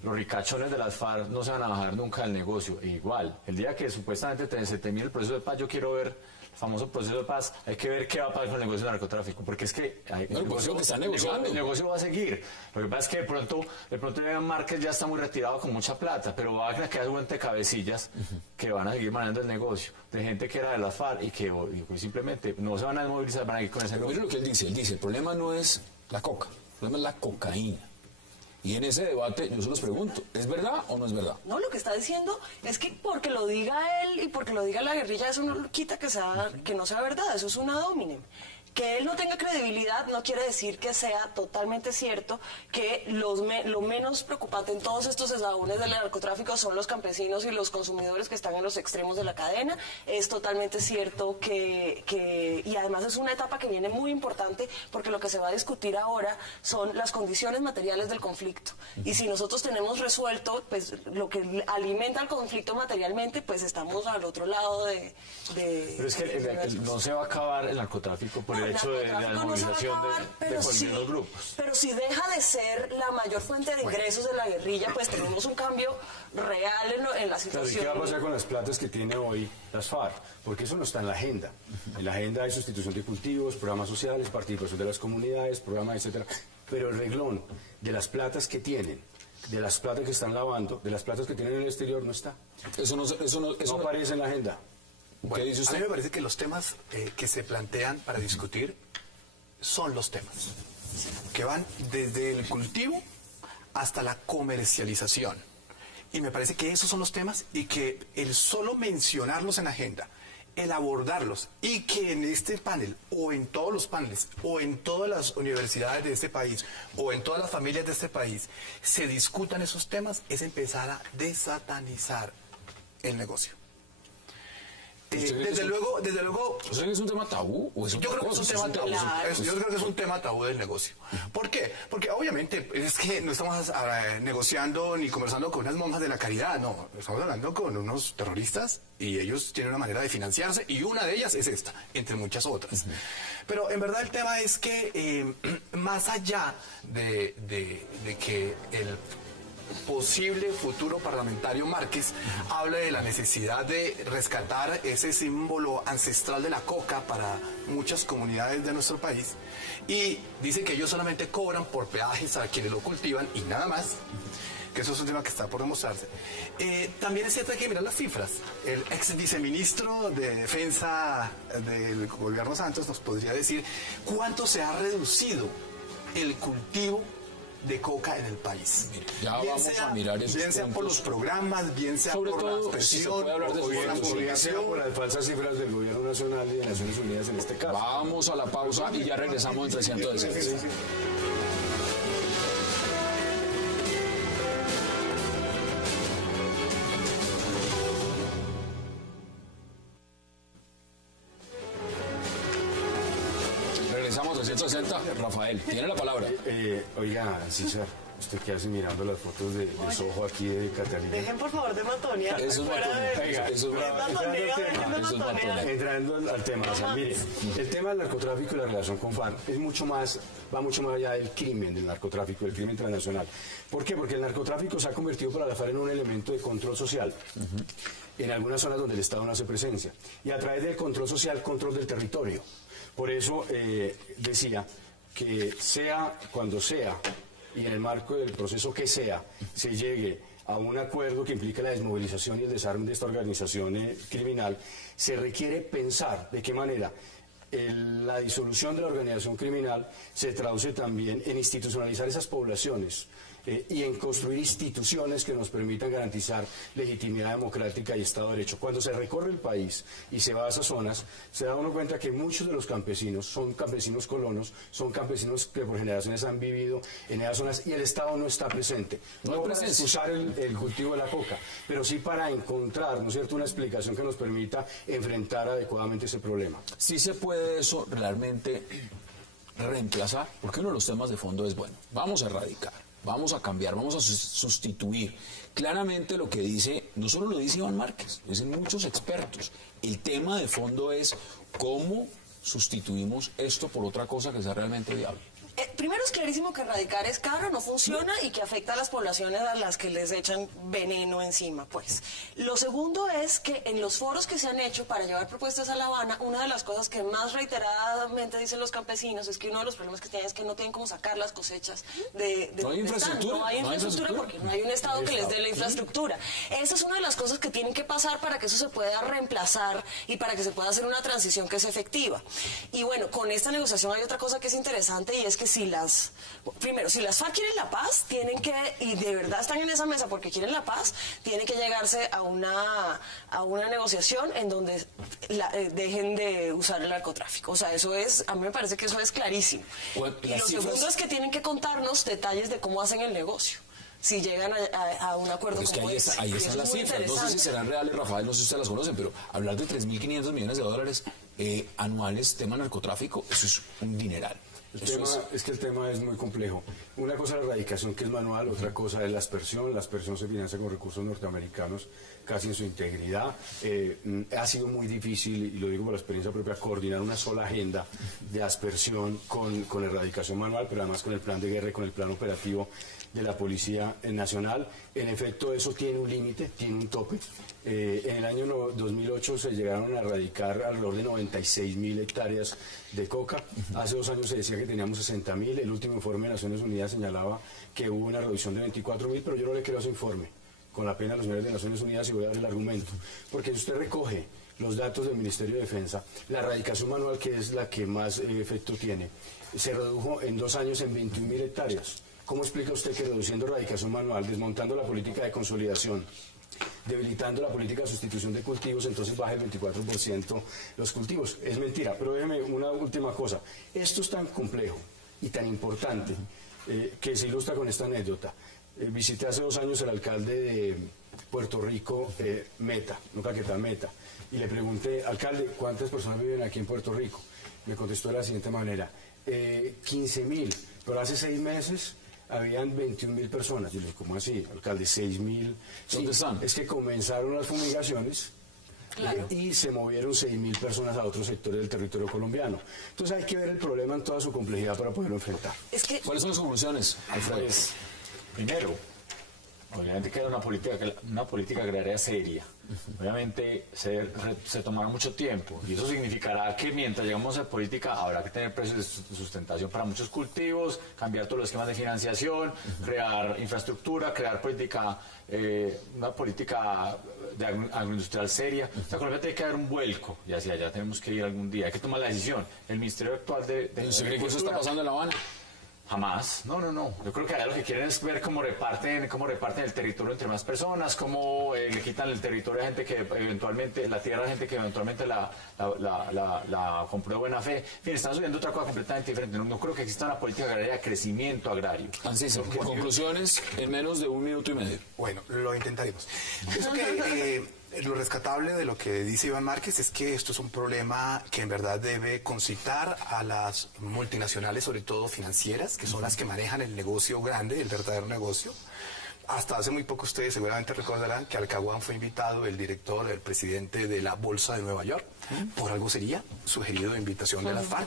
los ricachones de las FARC no se van a bajar nunca del negocio. E igual, el día que supuestamente se termine el proceso de paz, yo quiero ver el famoso proceso de paz, hay que ver qué va a pasar con el negocio del narcotráfico, porque es que el negocio que está negociando. El negocio va a seguir. Lo que pasa es que de pronto Iván Márquez ya está muy retirado con mucha plata, pero va a quedar un cabecillas que van a seguir manejando el negocio, de gente que era de las FARC y que simplemente no se van a desmovilizar, van a ir con ese negocio. Mira lo que él dice, el problema no es la coca, el problema es la cocaína. Y en ese debate yo se los pregunto, ¿es verdad o no es verdad? No, lo que está diciendo es que porque lo diga él y porque lo diga la guerrilla, eso no quita que no sea verdad, eso es una ad hominem. Que él no tenga credibilidad no quiere decir que sea totalmente cierto que lo menos preocupante en todos estos eslabones del narcotráfico son los campesinos y los consumidores que están en los extremos de la cadena. Es totalmente cierto y además es una etapa que viene muy importante porque lo que se va a discutir ahora son las condiciones materiales del conflicto. Y si nosotros tenemos resuelto pues lo que alimenta el conflicto materialmente, pues estamos al otro lado de pero es que no se va a acabar el narcotráfico por el hecho de la movilización de los grupos. Pero si deja de ser la mayor fuente de ingresos de la guerrilla, pues tenemos un cambio real en la situación. Claro, ¿y qué va a pasar con las platas que tiene hoy las FARC? Porque eso no está en la agenda. En la agenda hay sustitución de cultivos, programas sociales, participación de las comunidades, programas, etcétera. Pero el reglón de las platas que tienen, de las platas que están lavando, de las platas que tienen en el exterior, no está. Eso no aparece en la agenda. Bueno, a mí me parece que los temas que se plantean para discutir son los temas que van desde el cultivo hasta la comercialización. Y me parece que esos son los temas y que el solo mencionarlos en agenda, el abordarlos y que en este panel o en todos los paneles o en todas las universidades de este país o en todas las familias de este país se discutan esos temas es empezar a desatanizar el negocio. Desde luego. ¿Usted cree que es un tema tabú? ¿O es yo creo que es un tema tabú. Yo creo que es un tema tabú del negocio. ¿Por qué? Porque obviamente es que no estamos negociando ni conversando con unas monjas de la caridad, no. Estamos hablando con unos terroristas y ellos tienen una manera de financiarse y una de ellas es esta, entre muchas otras. Pero en verdad el tema es que más allá de que el posible futuro parlamentario Márquez habla de la necesidad de rescatar ese símbolo ancestral de la coca para muchas comunidades de nuestro país y dice que ellos solamente cobran por peajes a quienes lo cultivan y nada más, que eso es un tema que está por demostrarse. También es cierto que hay que mirar las cifras. El ex viceministro de Defensa del gobierno Santos nos podría decir cuánto se ha reducido el cultivo de coca en el país. Ya bien vamos a mirar esos bien sea por los programas, bien sea sobre por todo, la presión, bien sea por las falsas cifras del gobierno nacional y de Naciones Unidas en este caso. Vamos a la pausa y ya regresamos en 316. Regresamos a 360. Rafael, tiene la palabra. Oiga, César, ¿usted qué hace mirando las fotos de Soho aquí de Catalina? Dejen por favor de matonear. Eso es matoneo. Entrando al tema, o sea, mire, el tema del narcotráfico y la relación con FARC es va mucho más allá del crimen del narcotráfico, del crimen transnacional. ¿Por qué? Porque el narcotráfico se ha convertido para la FARC en un elemento de control social. En algunas zonas donde el Estado no hace presencia. Y a través del control social, control del territorio. Por eso decía que sea cuando sea, y en el marco del proceso que sea, se llegue a un acuerdo que implique la desmovilización y el desarme de esta organización criminal, se requiere pensar de qué manera la disolución de la organización criminal se traduce también en institucionalizar esas poblaciones y en construir instituciones que nos permitan garantizar legitimidad democrática y Estado de Derecho. Cuando se recorre el país y se va a esas zonas, se da uno cuenta que muchos de los campesinos son campesinos colonos, son campesinos que por generaciones han vivido en esas zonas y el Estado no está presente. No para excusar el cultivo de la coca, pero sí para encontrar, ¿no es cierto?, una explicación que nos permita enfrentar adecuadamente ese problema. Sí se puede eso realmente reemplazar, porque uno de los temas de fondo es, bueno, vamos a erradicar, vamos a cambiar, vamos a sustituir. Claramente lo que dice, no solo lo dice Iván Márquez, lo dicen muchos expertos. El tema de fondo es cómo sustituimos esto por otra cosa que sea realmente viable. Primero es clarísimo que erradicar es caro, no funciona y que afecta a las poblaciones a las que les echan veneno encima, pues. Lo segundo es que en los foros que se han hecho para llevar propuestas a La Habana, una de las cosas que más reiteradamente dicen los campesinos es que uno de los problemas que tienen es que no tienen cómo sacar las cosechas de no hay infraestructura. No hay infraestructura porque no hay un Estado que les dé la infraestructura. Esa es una de las cosas que tienen que pasar para que eso se pueda reemplazar y para que se pueda hacer una transición que es efectiva. Y bueno, con esta negociación hay otra cosa que es interesante y es que si las FARC quieren la paz, tienen que, y de verdad están en esa mesa porque quieren la paz, tienen que llegarse a una negociación en donde dejen de usar el narcotráfico. O sea, eso es, a mí me parece que eso es clarísimo. Y lo segundo es que tienen que contarnos detalles de cómo hacen el negocio. Si llegan a un acuerdo como ese. Ahí están las cifras. No sé si serán reales, Rafael, no sé si ustedes las conocen, pero hablar de 3.500 millones de dólares anuales, tema narcotráfico, eso es un dineral. Es que el tema es muy complejo. Una cosa es la erradicación, que es manual, otra cosa es la aspersión. La aspersión se financia con recursos norteamericanos casi en su integridad. Ha sido muy difícil, y lo digo por la experiencia propia, coordinar una sola agenda de aspersión con la erradicación manual, pero además con el plan de guerra y con el plan operativo de la Policía Nacional. En efecto, eso tiene un límite, tiene un tope. En el año 2008 se llegaron a erradicar alrededor de 96.000 hectáreas de coca. Hace 2 años se decía que teníamos 60.000. El último informe de Naciones Unidas señalaba que hubo una reducción de 24.000, pero yo no le creo ese informe. Con la pena de los señores de Naciones Unidas, y voy a dar el argumento. Porque si usted recoge los datos del Ministerio de Defensa, la erradicación manual, que es la que más efecto tiene, se redujo en 2 años en 21.000 hectáreas. ¿Cómo explica usted que reduciendo erradicación manual, desmontando la política de consolidación, debilitando la política de sustitución de cultivos, entonces baja el 24% los cultivos? Es mentira, pero déjeme una última cosa. Esto es tan complejo y tan importante que se ilustra con esta anécdota. Visité hace 2 años al alcalde de Puerto Rico, Meta, no Caquetá, Meta, y le pregunté, alcalde, ¿cuántas personas viven aquí en Puerto Rico? Me contestó de la siguiente manera, 15.000, pero hace 6 meses habían 21.000 personas. Yo le dije, ¿cómo así, alcalde? 6.000. ¿Dónde están? Es que comenzaron las fumigaciones. Claro. Y se movieron 6.000 personas a otros sectores del territorio colombiano. Entonces hay que ver el problema en toda su complejidad para poderlo enfrentar. ¿Cuáles son las conclusiones, Alfredo? Pues, primero, obviamente que era una política agraria seria. Obviamente se tomará mucho tiempo y eso significará que mientras llegamos a política habrá que tener precios de sustentación para muchos cultivos, cambiar todos los esquemas de financiación, crear infraestructura, crear una política de agroindustrial seria. O sea, Colombia tiene que haber un vuelco y hacia allá tenemos que ir algún día. Hay que tomar la decisión. El Ministerio actual ¿Usted cree que eso está pasando en La Habana? Jamás, no. Yo creo que allá lo que quieren es ver cómo reparten el territorio entre más personas, cómo le quitan el territorio a gente que eventualmente, la tierra a gente que eventualmente la compró de buena fe. En fin, están subiendo otra cosa completamente diferente. No creo que exista una política agraria de crecimiento agrario. Ancísimo, conclusiones en menos de 1 minuto y medio. Bueno, lo intentaremos. Pienso que lo rescatable de lo que dice Iván Márquez es que esto es un problema que en verdad debe concitar a las multinacionales, sobre todo financieras, que son las que manejan el negocio grande, el verdadero negocio. Hasta hace muy poco ustedes seguramente recordarán que al Caguán fue invitado el presidente de la Bolsa de Nueva York. Por algo sería sugerido de invitación de la FARC.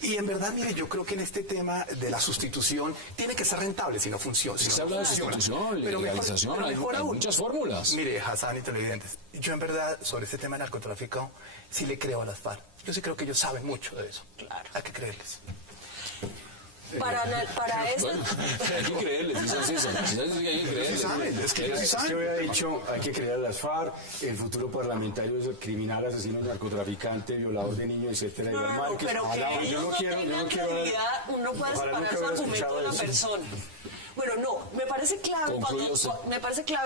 Y en verdad, mire, yo creo que en este tema de la sustitución tiene que ser rentable si no funciona. Se habla de sustitución, legalización, hay muchas fórmulas. Mire, Hassan y televidentes, yo en verdad sobre este tema de narcotráfico sí le creo a las FARC. Yo sí creo que ellos saben mucho de eso. Claro. Hay que creerles. Para eso. Bueno, hay que creerles, dice así, hay que creerles. Es que ellos sí saben. Yo había dicho, hay que creer a las FARC, el futuro parlamentario es el criminal, asesino, narcotraficante, violador de niños, etcétera. No, pero que ellos no tengan credibilidad, uno puede separar su argumento de la persona. Bueno, no, me parece clave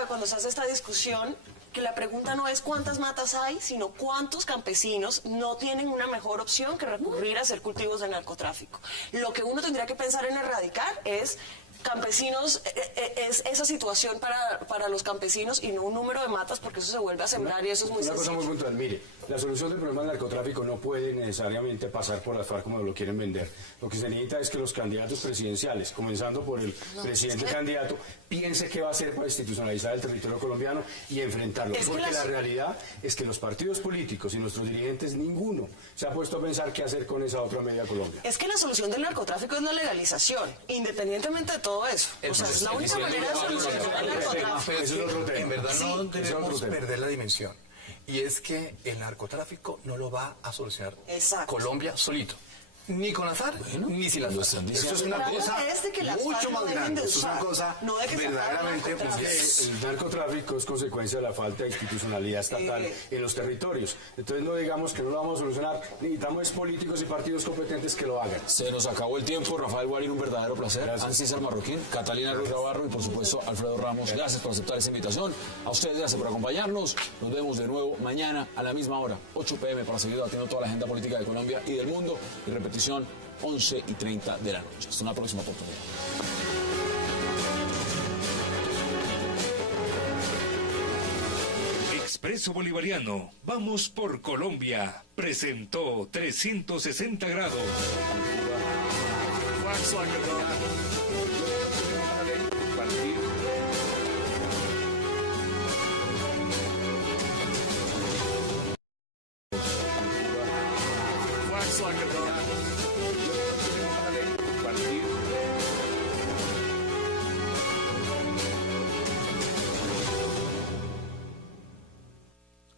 cuando se hace esta discusión que la pregunta no es cuántas matas hay, sino cuántos campesinos no tienen una mejor opción que recurrir a hacer cultivos de narcotráfico. Lo que uno tendría que pensar en erradicar es campesinos es esa situación para los campesinos y no un número de matas, porque eso se vuelve a sembrar y eso es muy sencillo. Una cosa muy puntual, mire, la solución del problema del narcotráfico no puede necesariamente pasar por las FARC como lo quieren vender. Lo que se necesita es que los candidatos presidenciales, comenzando por el presidente candidato, piense qué va a hacer para institucionalizar el territorio colombiano y enfrentarlo. Porque la realidad es que los partidos políticos y nuestros dirigentes, ninguno se ha puesto a pensar qué hacer con esa otra media Colombia. Es que la solución del narcotráfico es la legalización, independientemente de todo eso. O sea, es la única manera de solucionar el narcotráfico. En verdad no debemos perder la dimensión. Y es que el narcotráfico no lo va a solucionar Colombia solito. Ni con las FARC, ni sin las FARC. Esto es una cosa mucho más grande. Esto es una cosa verdaderamente... El narcotráfico es consecuencia de la falta de institucionalidad estatal en los territorios. Entonces no digamos que no lo vamos a solucionar. Necesitamos políticos y partidos competentes que lo hagan. Se nos acabó el tiempo. Rafael Guarín, un verdadero placer. César Marroquín, Catalina Ruiz Navarro y por supuesto Alfredo Ramos. Gracias por aceptar esta invitación. A ustedes gracias por acompañarnos. Nos vemos de nuevo mañana a la misma hora, 8 p.m. para seguir debatiendo toda la agenda política de Colombia y del mundo. Y repetición 11:30 de la noche. Hasta una próxima oportunidad. Expreso Bolivariano, vamos por Colombia, presentó 360 grados.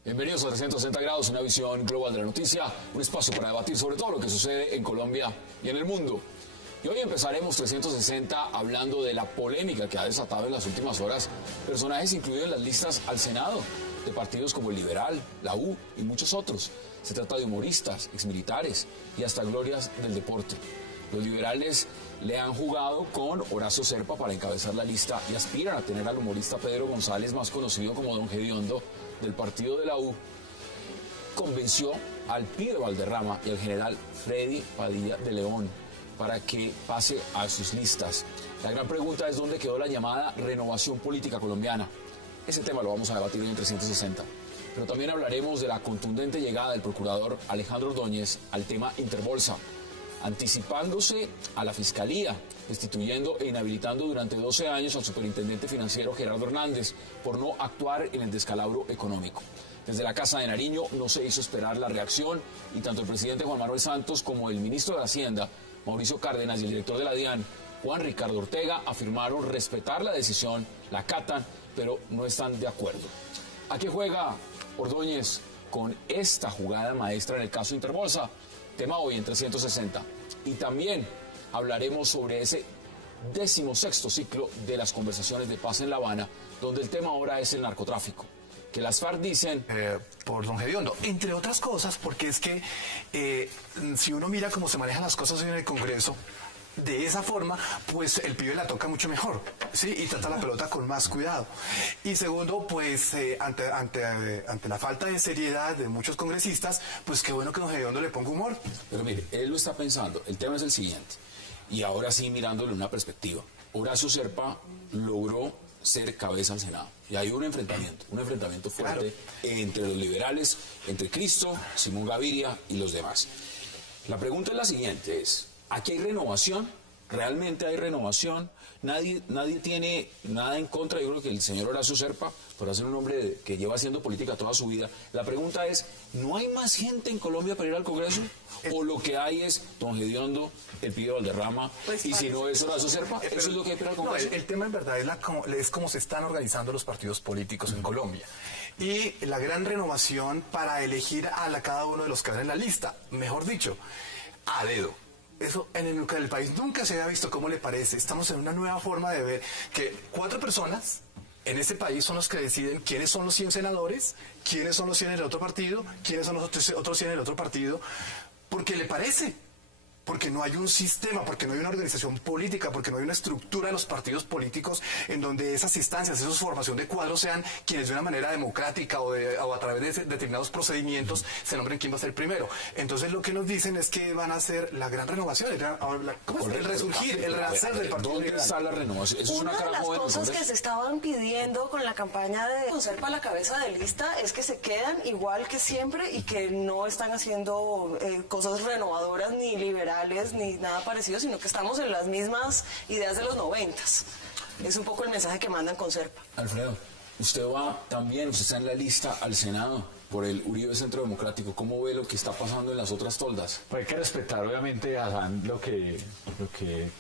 Bienvenidos a 360 grados, una visión global de la noticia, un espacio para debatir sobre todo lo que sucede en Colombia y en el mundo. Y hoy empezaremos 360 hablando de la polémica que ha desatado en las últimas horas personajes incluidos en las listas al Senado de partidos como el Liberal, la U y muchos otros. Se trata de humoristas, exmilitares y hasta glorias del deporte. Los liberales le han jugado con Horacio Serpa para encabezar la lista y aspiran a tener al humorista Pedro González, más conocido como Don Gediondo, del partido de la U. Convenció al pibe Valderrama y al general Freddy Padilla de León para que pase a sus listas. La gran pregunta es dónde quedó la llamada renovación política colombiana. Ese tema lo vamos a debatir hoy en 360. Pero también hablaremos de la contundente llegada del procurador Alejandro Ordóñez al tema Interbolsa, anticipándose a la Fiscalía, destituyendo e inhabilitando durante 12 años al superintendente financiero Gerardo Hernández por no actuar en el descalabro económico. Desde la Casa de Nariño no se hizo esperar la reacción y tanto el presidente Juan Manuel Santos como el ministro de Hacienda, Mauricio Cárdenas, y el director de la DIAN, Juan Ricardo Ortega, afirmaron respetar la decisión, la acatan, pero no están de acuerdo. ¿A qué juega Ordóñez con esta jugada maestra en el caso Interbolsa? Tema hoy en 360. Y también hablaremos sobre ese 16º ciclo de las conversaciones de paz en La Habana, donde el tema ahora es el narcotráfico. Que las FARC dicen... por Don Gediondo, entre otras cosas, porque es que si uno mira cómo se manejan las cosas en el Congreso, de esa forma, pues el pibe la toca mucho mejor, ¿sí? Y trata la pelota con más cuidado. Y segundo, pues ante la falta de seriedad de muchos congresistas, pues qué bueno que Don Gediondo le ponga humor. Pero mire, él lo está pensando. El tema es el siguiente. Y ahora sí, mirándole una perspectiva. Horacio Serpa logró ser cabeza al Senado. Y hay un enfrentamiento fuerte entre los liberales, entre Cristo, Simón Gaviria y los demás. La pregunta es la siguiente, ¿aquí hay renovación? ¿Realmente hay renovación? Nadie tiene nada en contra. Yo creo que el señor Horacio Serpa, por ser un hombre que lleva haciendo política toda su vida, la pregunta es, ¿no hay más gente en Colombia para ir al Congreso? ¿O lo que hay es Don Gediondo, el pibe Valderrama, y si no es Horacio Serpa, eso es lo que hay para el Congreso? No, el tema en verdad es cómo se están organizando los partidos políticos en Colombia. Y la gran renovación para elegir a cada uno de los que van en la lista, mejor dicho, a dedo. Eso en el país nunca se había visto. ¿Cómo le parece? Estamos en una nueva forma de ver que 4 personas en este país son los que deciden quiénes son los 100 senadores, quiénes son los 100 en el otro partido, quiénes son los otros 100 en el otro partido, porque le parece. porque no hay un sistema, porque no hay una organización política, porque no hay una estructura de los partidos políticos en donde esas instancias, esa formación de cuadros sean quienes de una manera democrática o a través de determinados procedimientos se nombren quién va a ser primero. Entonces lo que nos dicen es que van a hacer la gran renovación, el resurgir, el rehacer del Partido ¿Dónde Liberal. está la renovación? Eso es Una una de cara las joven del cosas que Congreso. se estaban pidiendo con la campaña de Conserva la cabeza de lista es que se quedan igual que siempre y que no están haciendo cosas renovadoras ni liberales ni nada parecido, sino que estamos en las mismas ideas de los 90s. Es un poco el mensaje que mandan Conserva. Alfredo, usted está en la lista al Senado por el Uribe Centro Democrático. ¿Cómo ve lo que está pasando en las otras toldas? Pues hay que respetar, obviamente, Hassan, lo que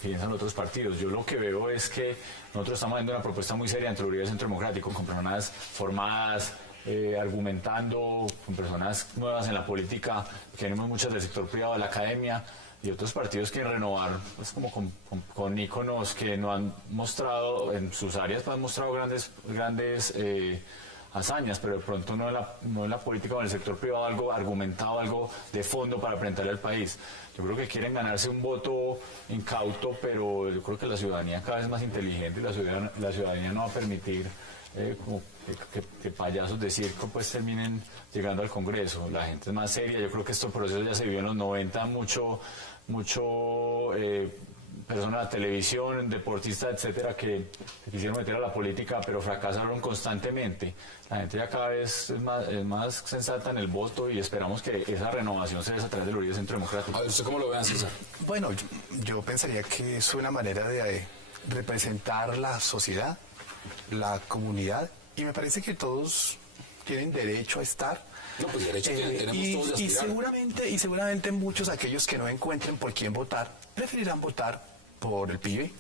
piensan otros partidos. Yo lo que veo es que nosotros estamos haciendo una propuesta muy seria entre el Uribe Centro Democrático, con personas formadas, argumentando, con personas nuevas en la política, que tenemos muchas del sector privado, de la academia, y otros partidos que renovar, pues como con íconos que no han mostrado, en sus áreas pues han mostrado grandes hazañas, pero de pronto no en la política o en el sector privado algo argumentado, algo de fondo para presentarle al país. Yo creo que quieren ganarse un voto incauto, pero yo creo que la ciudadanía cada vez es más inteligente, la ciudadanía no va a permitir como que payasos de circo pues terminen llegando al Congreso. La gente es más seria. Yo creo que estos procesos ya se vio en los 90, mucho personas de la televisión, deportistas, etcétera, que se quisieron meter a la política, pero fracasaron constantemente. La gente ya cada vez es más sensata en el voto y esperamos que esa renovación se dé a través del Uribe Centro Democrático. A ver, ¿usted cómo lo ve, César? Bueno, yo pensaría que es una manera de representar la sociedad, la comunidad, y me parece que todos tienen derecho a estar. No, pues derecho tenemos todos de aspirar. Y seguramente muchos, aquellos que no encuentren por quién votar, preferirán votar por el pibe,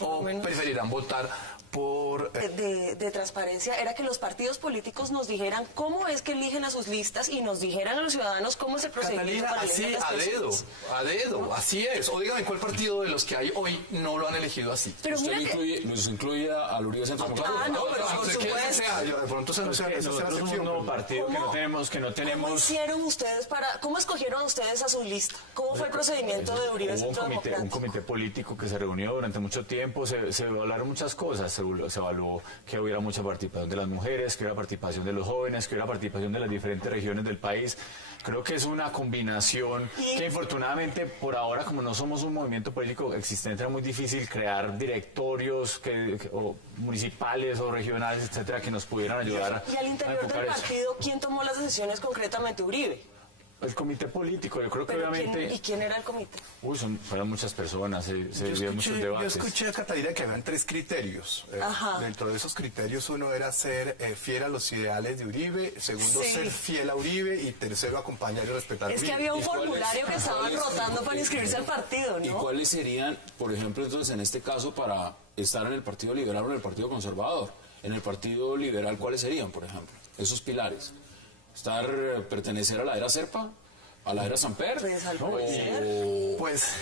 o preferirán votar por... De transparencia era que los partidos políticos nos dijeran cómo es que eligen a sus listas y nos dijeran a los ciudadanos cómo es el procedimiento Catalina, para elegir así, las personas. a dedo, así es. O dígame cuál partido de los que hay hoy no lo han elegido así. Pero ¿Usted mira nos incluye al Uribe Centro Democrático? no, pero a no por ser que ese supuesto. sea, de pronto esa sea Nosotros la somos un excepción. nuevo partido que no tenemos... ¿Cómo hicieron ustedes cómo escuchieron ustedes a su lista? ¿Cómo fue el procedimiento de Uribe Hubo Centro un Democrático? comité político que se reunió durante mucho tiempo, se evaluaron muchas cosas, se evaluó que hubiera mucha participación de las mujeres, que hubiera participación de los jóvenes, que hubiera participación de las diferentes regiones del país. Creo que es una combinación que infortunadamente por ahora, como no somos un movimiento político existente, era muy difícil crear directorios o municipales o regionales, etcétera, que nos pudieran ayudar Y al interior del partido, ¿quién tomó las decisiones concretamente? Uribe. El comité político, yo creo que Pero obviamente... ¿y quién era el comité? Fueron muchas personas, se vivieron muchos debates. Yo escuché a Catalina que habían 3 criterios. Dentro de esos criterios, uno era ser fiel a los ideales de Uribe, segundo, ser fiel a Uribe, y tercero, acompañar y respetar a Uribe. Es que había un formulario que estaban rotando para inscribirse al partido, ¿no? ¿Y cuáles serían, por ejemplo, entonces en este caso, para estar en el Partido Liberal o en el Partido Conservador? En el Partido Liberal, ¿cuáles serían, por ejemplo, esos pilares? ¿Pertenecer a la era Serpa? ¿A la era Samper?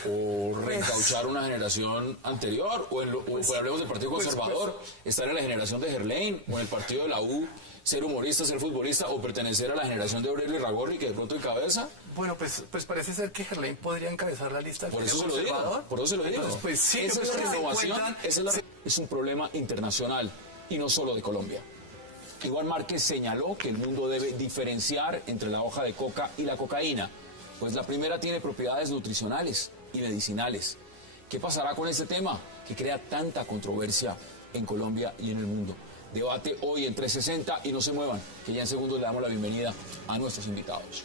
¿O reencauchar una generación anterior? ¿O hablemos del Partido Conservador? ¿Estar en la generación de Gerlain? ¿O en el Partido de la U? ¿Ser humorista, ser futbolista? ¿O pertenecer a la generación de Aurelio Irragorri, que de pronto encabeza? Bueno, pues parece ser que Gerlain podría encabezar la lista. Por eso se lo digo. Entonces, pues sí, esa es la renovación. Es un problema internacional y no solo de Colombia. Iván Márquez señaló que el mundo debe diferenciar entre la hoja de coca y la cocaína, pues la primera tiene propiedades nutricionales y medicinales. ¿Qué pasará con este tema que crea tanta controversia en Colombia y en el mundo? Debate hoy en 360 y no se muevan, que ya en segundos le damos la bienvenida a nuestros invitados.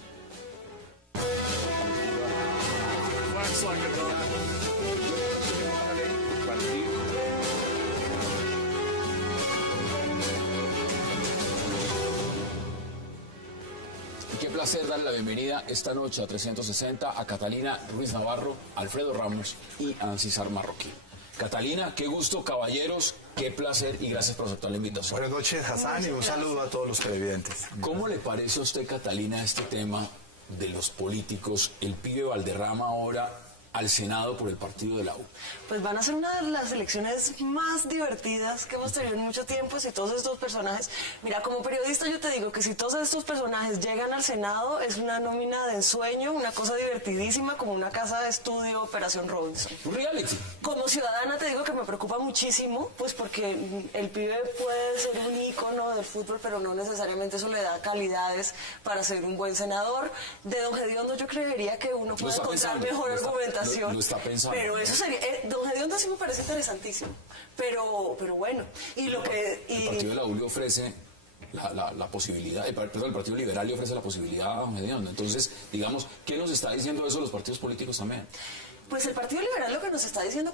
Qué placer darle la bienvenida esta noche a 360 a Catalina Ruiz Navarro, Alfredo Ramos y Ancísar Marroquín. Catalina, qué gusto, caballeros, qué placer y gracias por aceptar la invitación. Buenas noches, Hassan, y un saludo a todos los televidentes. ¿Cómo le parece a usted, Catalina, este tema de los políticos? El pibe Valderrama ahora al Senado por el partido de la U? Pues van a ser una de las elecciones más divertidas que hemos tenido en mucho tiempo si todos estos personajes... Mira, como periodista yo te digo que si todos estos personajes llegan al Senado es una nómina de ensueño, una cosa divertidísima, como una casa de estudio, Operación Robinson. Un reality. Como ciudadana te digo que me preocupa muchísimo, pues porque el pibe puede ser un ícono del fútbol, pero no necesariamente eso le da calidades para ser un buen senador. De Don Gediondo yo creería que uno puede encontrar mejor argumentación. Lo está pensando. Pero eso sería... Don Gediondo sí me parece interesantísimo, pero bueno. Y lo que... El partido de la U le ofrece la posibilidad, el Partido Liberal le ofrece la posibilidad a Don Gediondo. Entonces, digamos, ¿qué nos está diciendo eso los partidos políticos también? Pues el Partido Liberal lo que nos está diciendo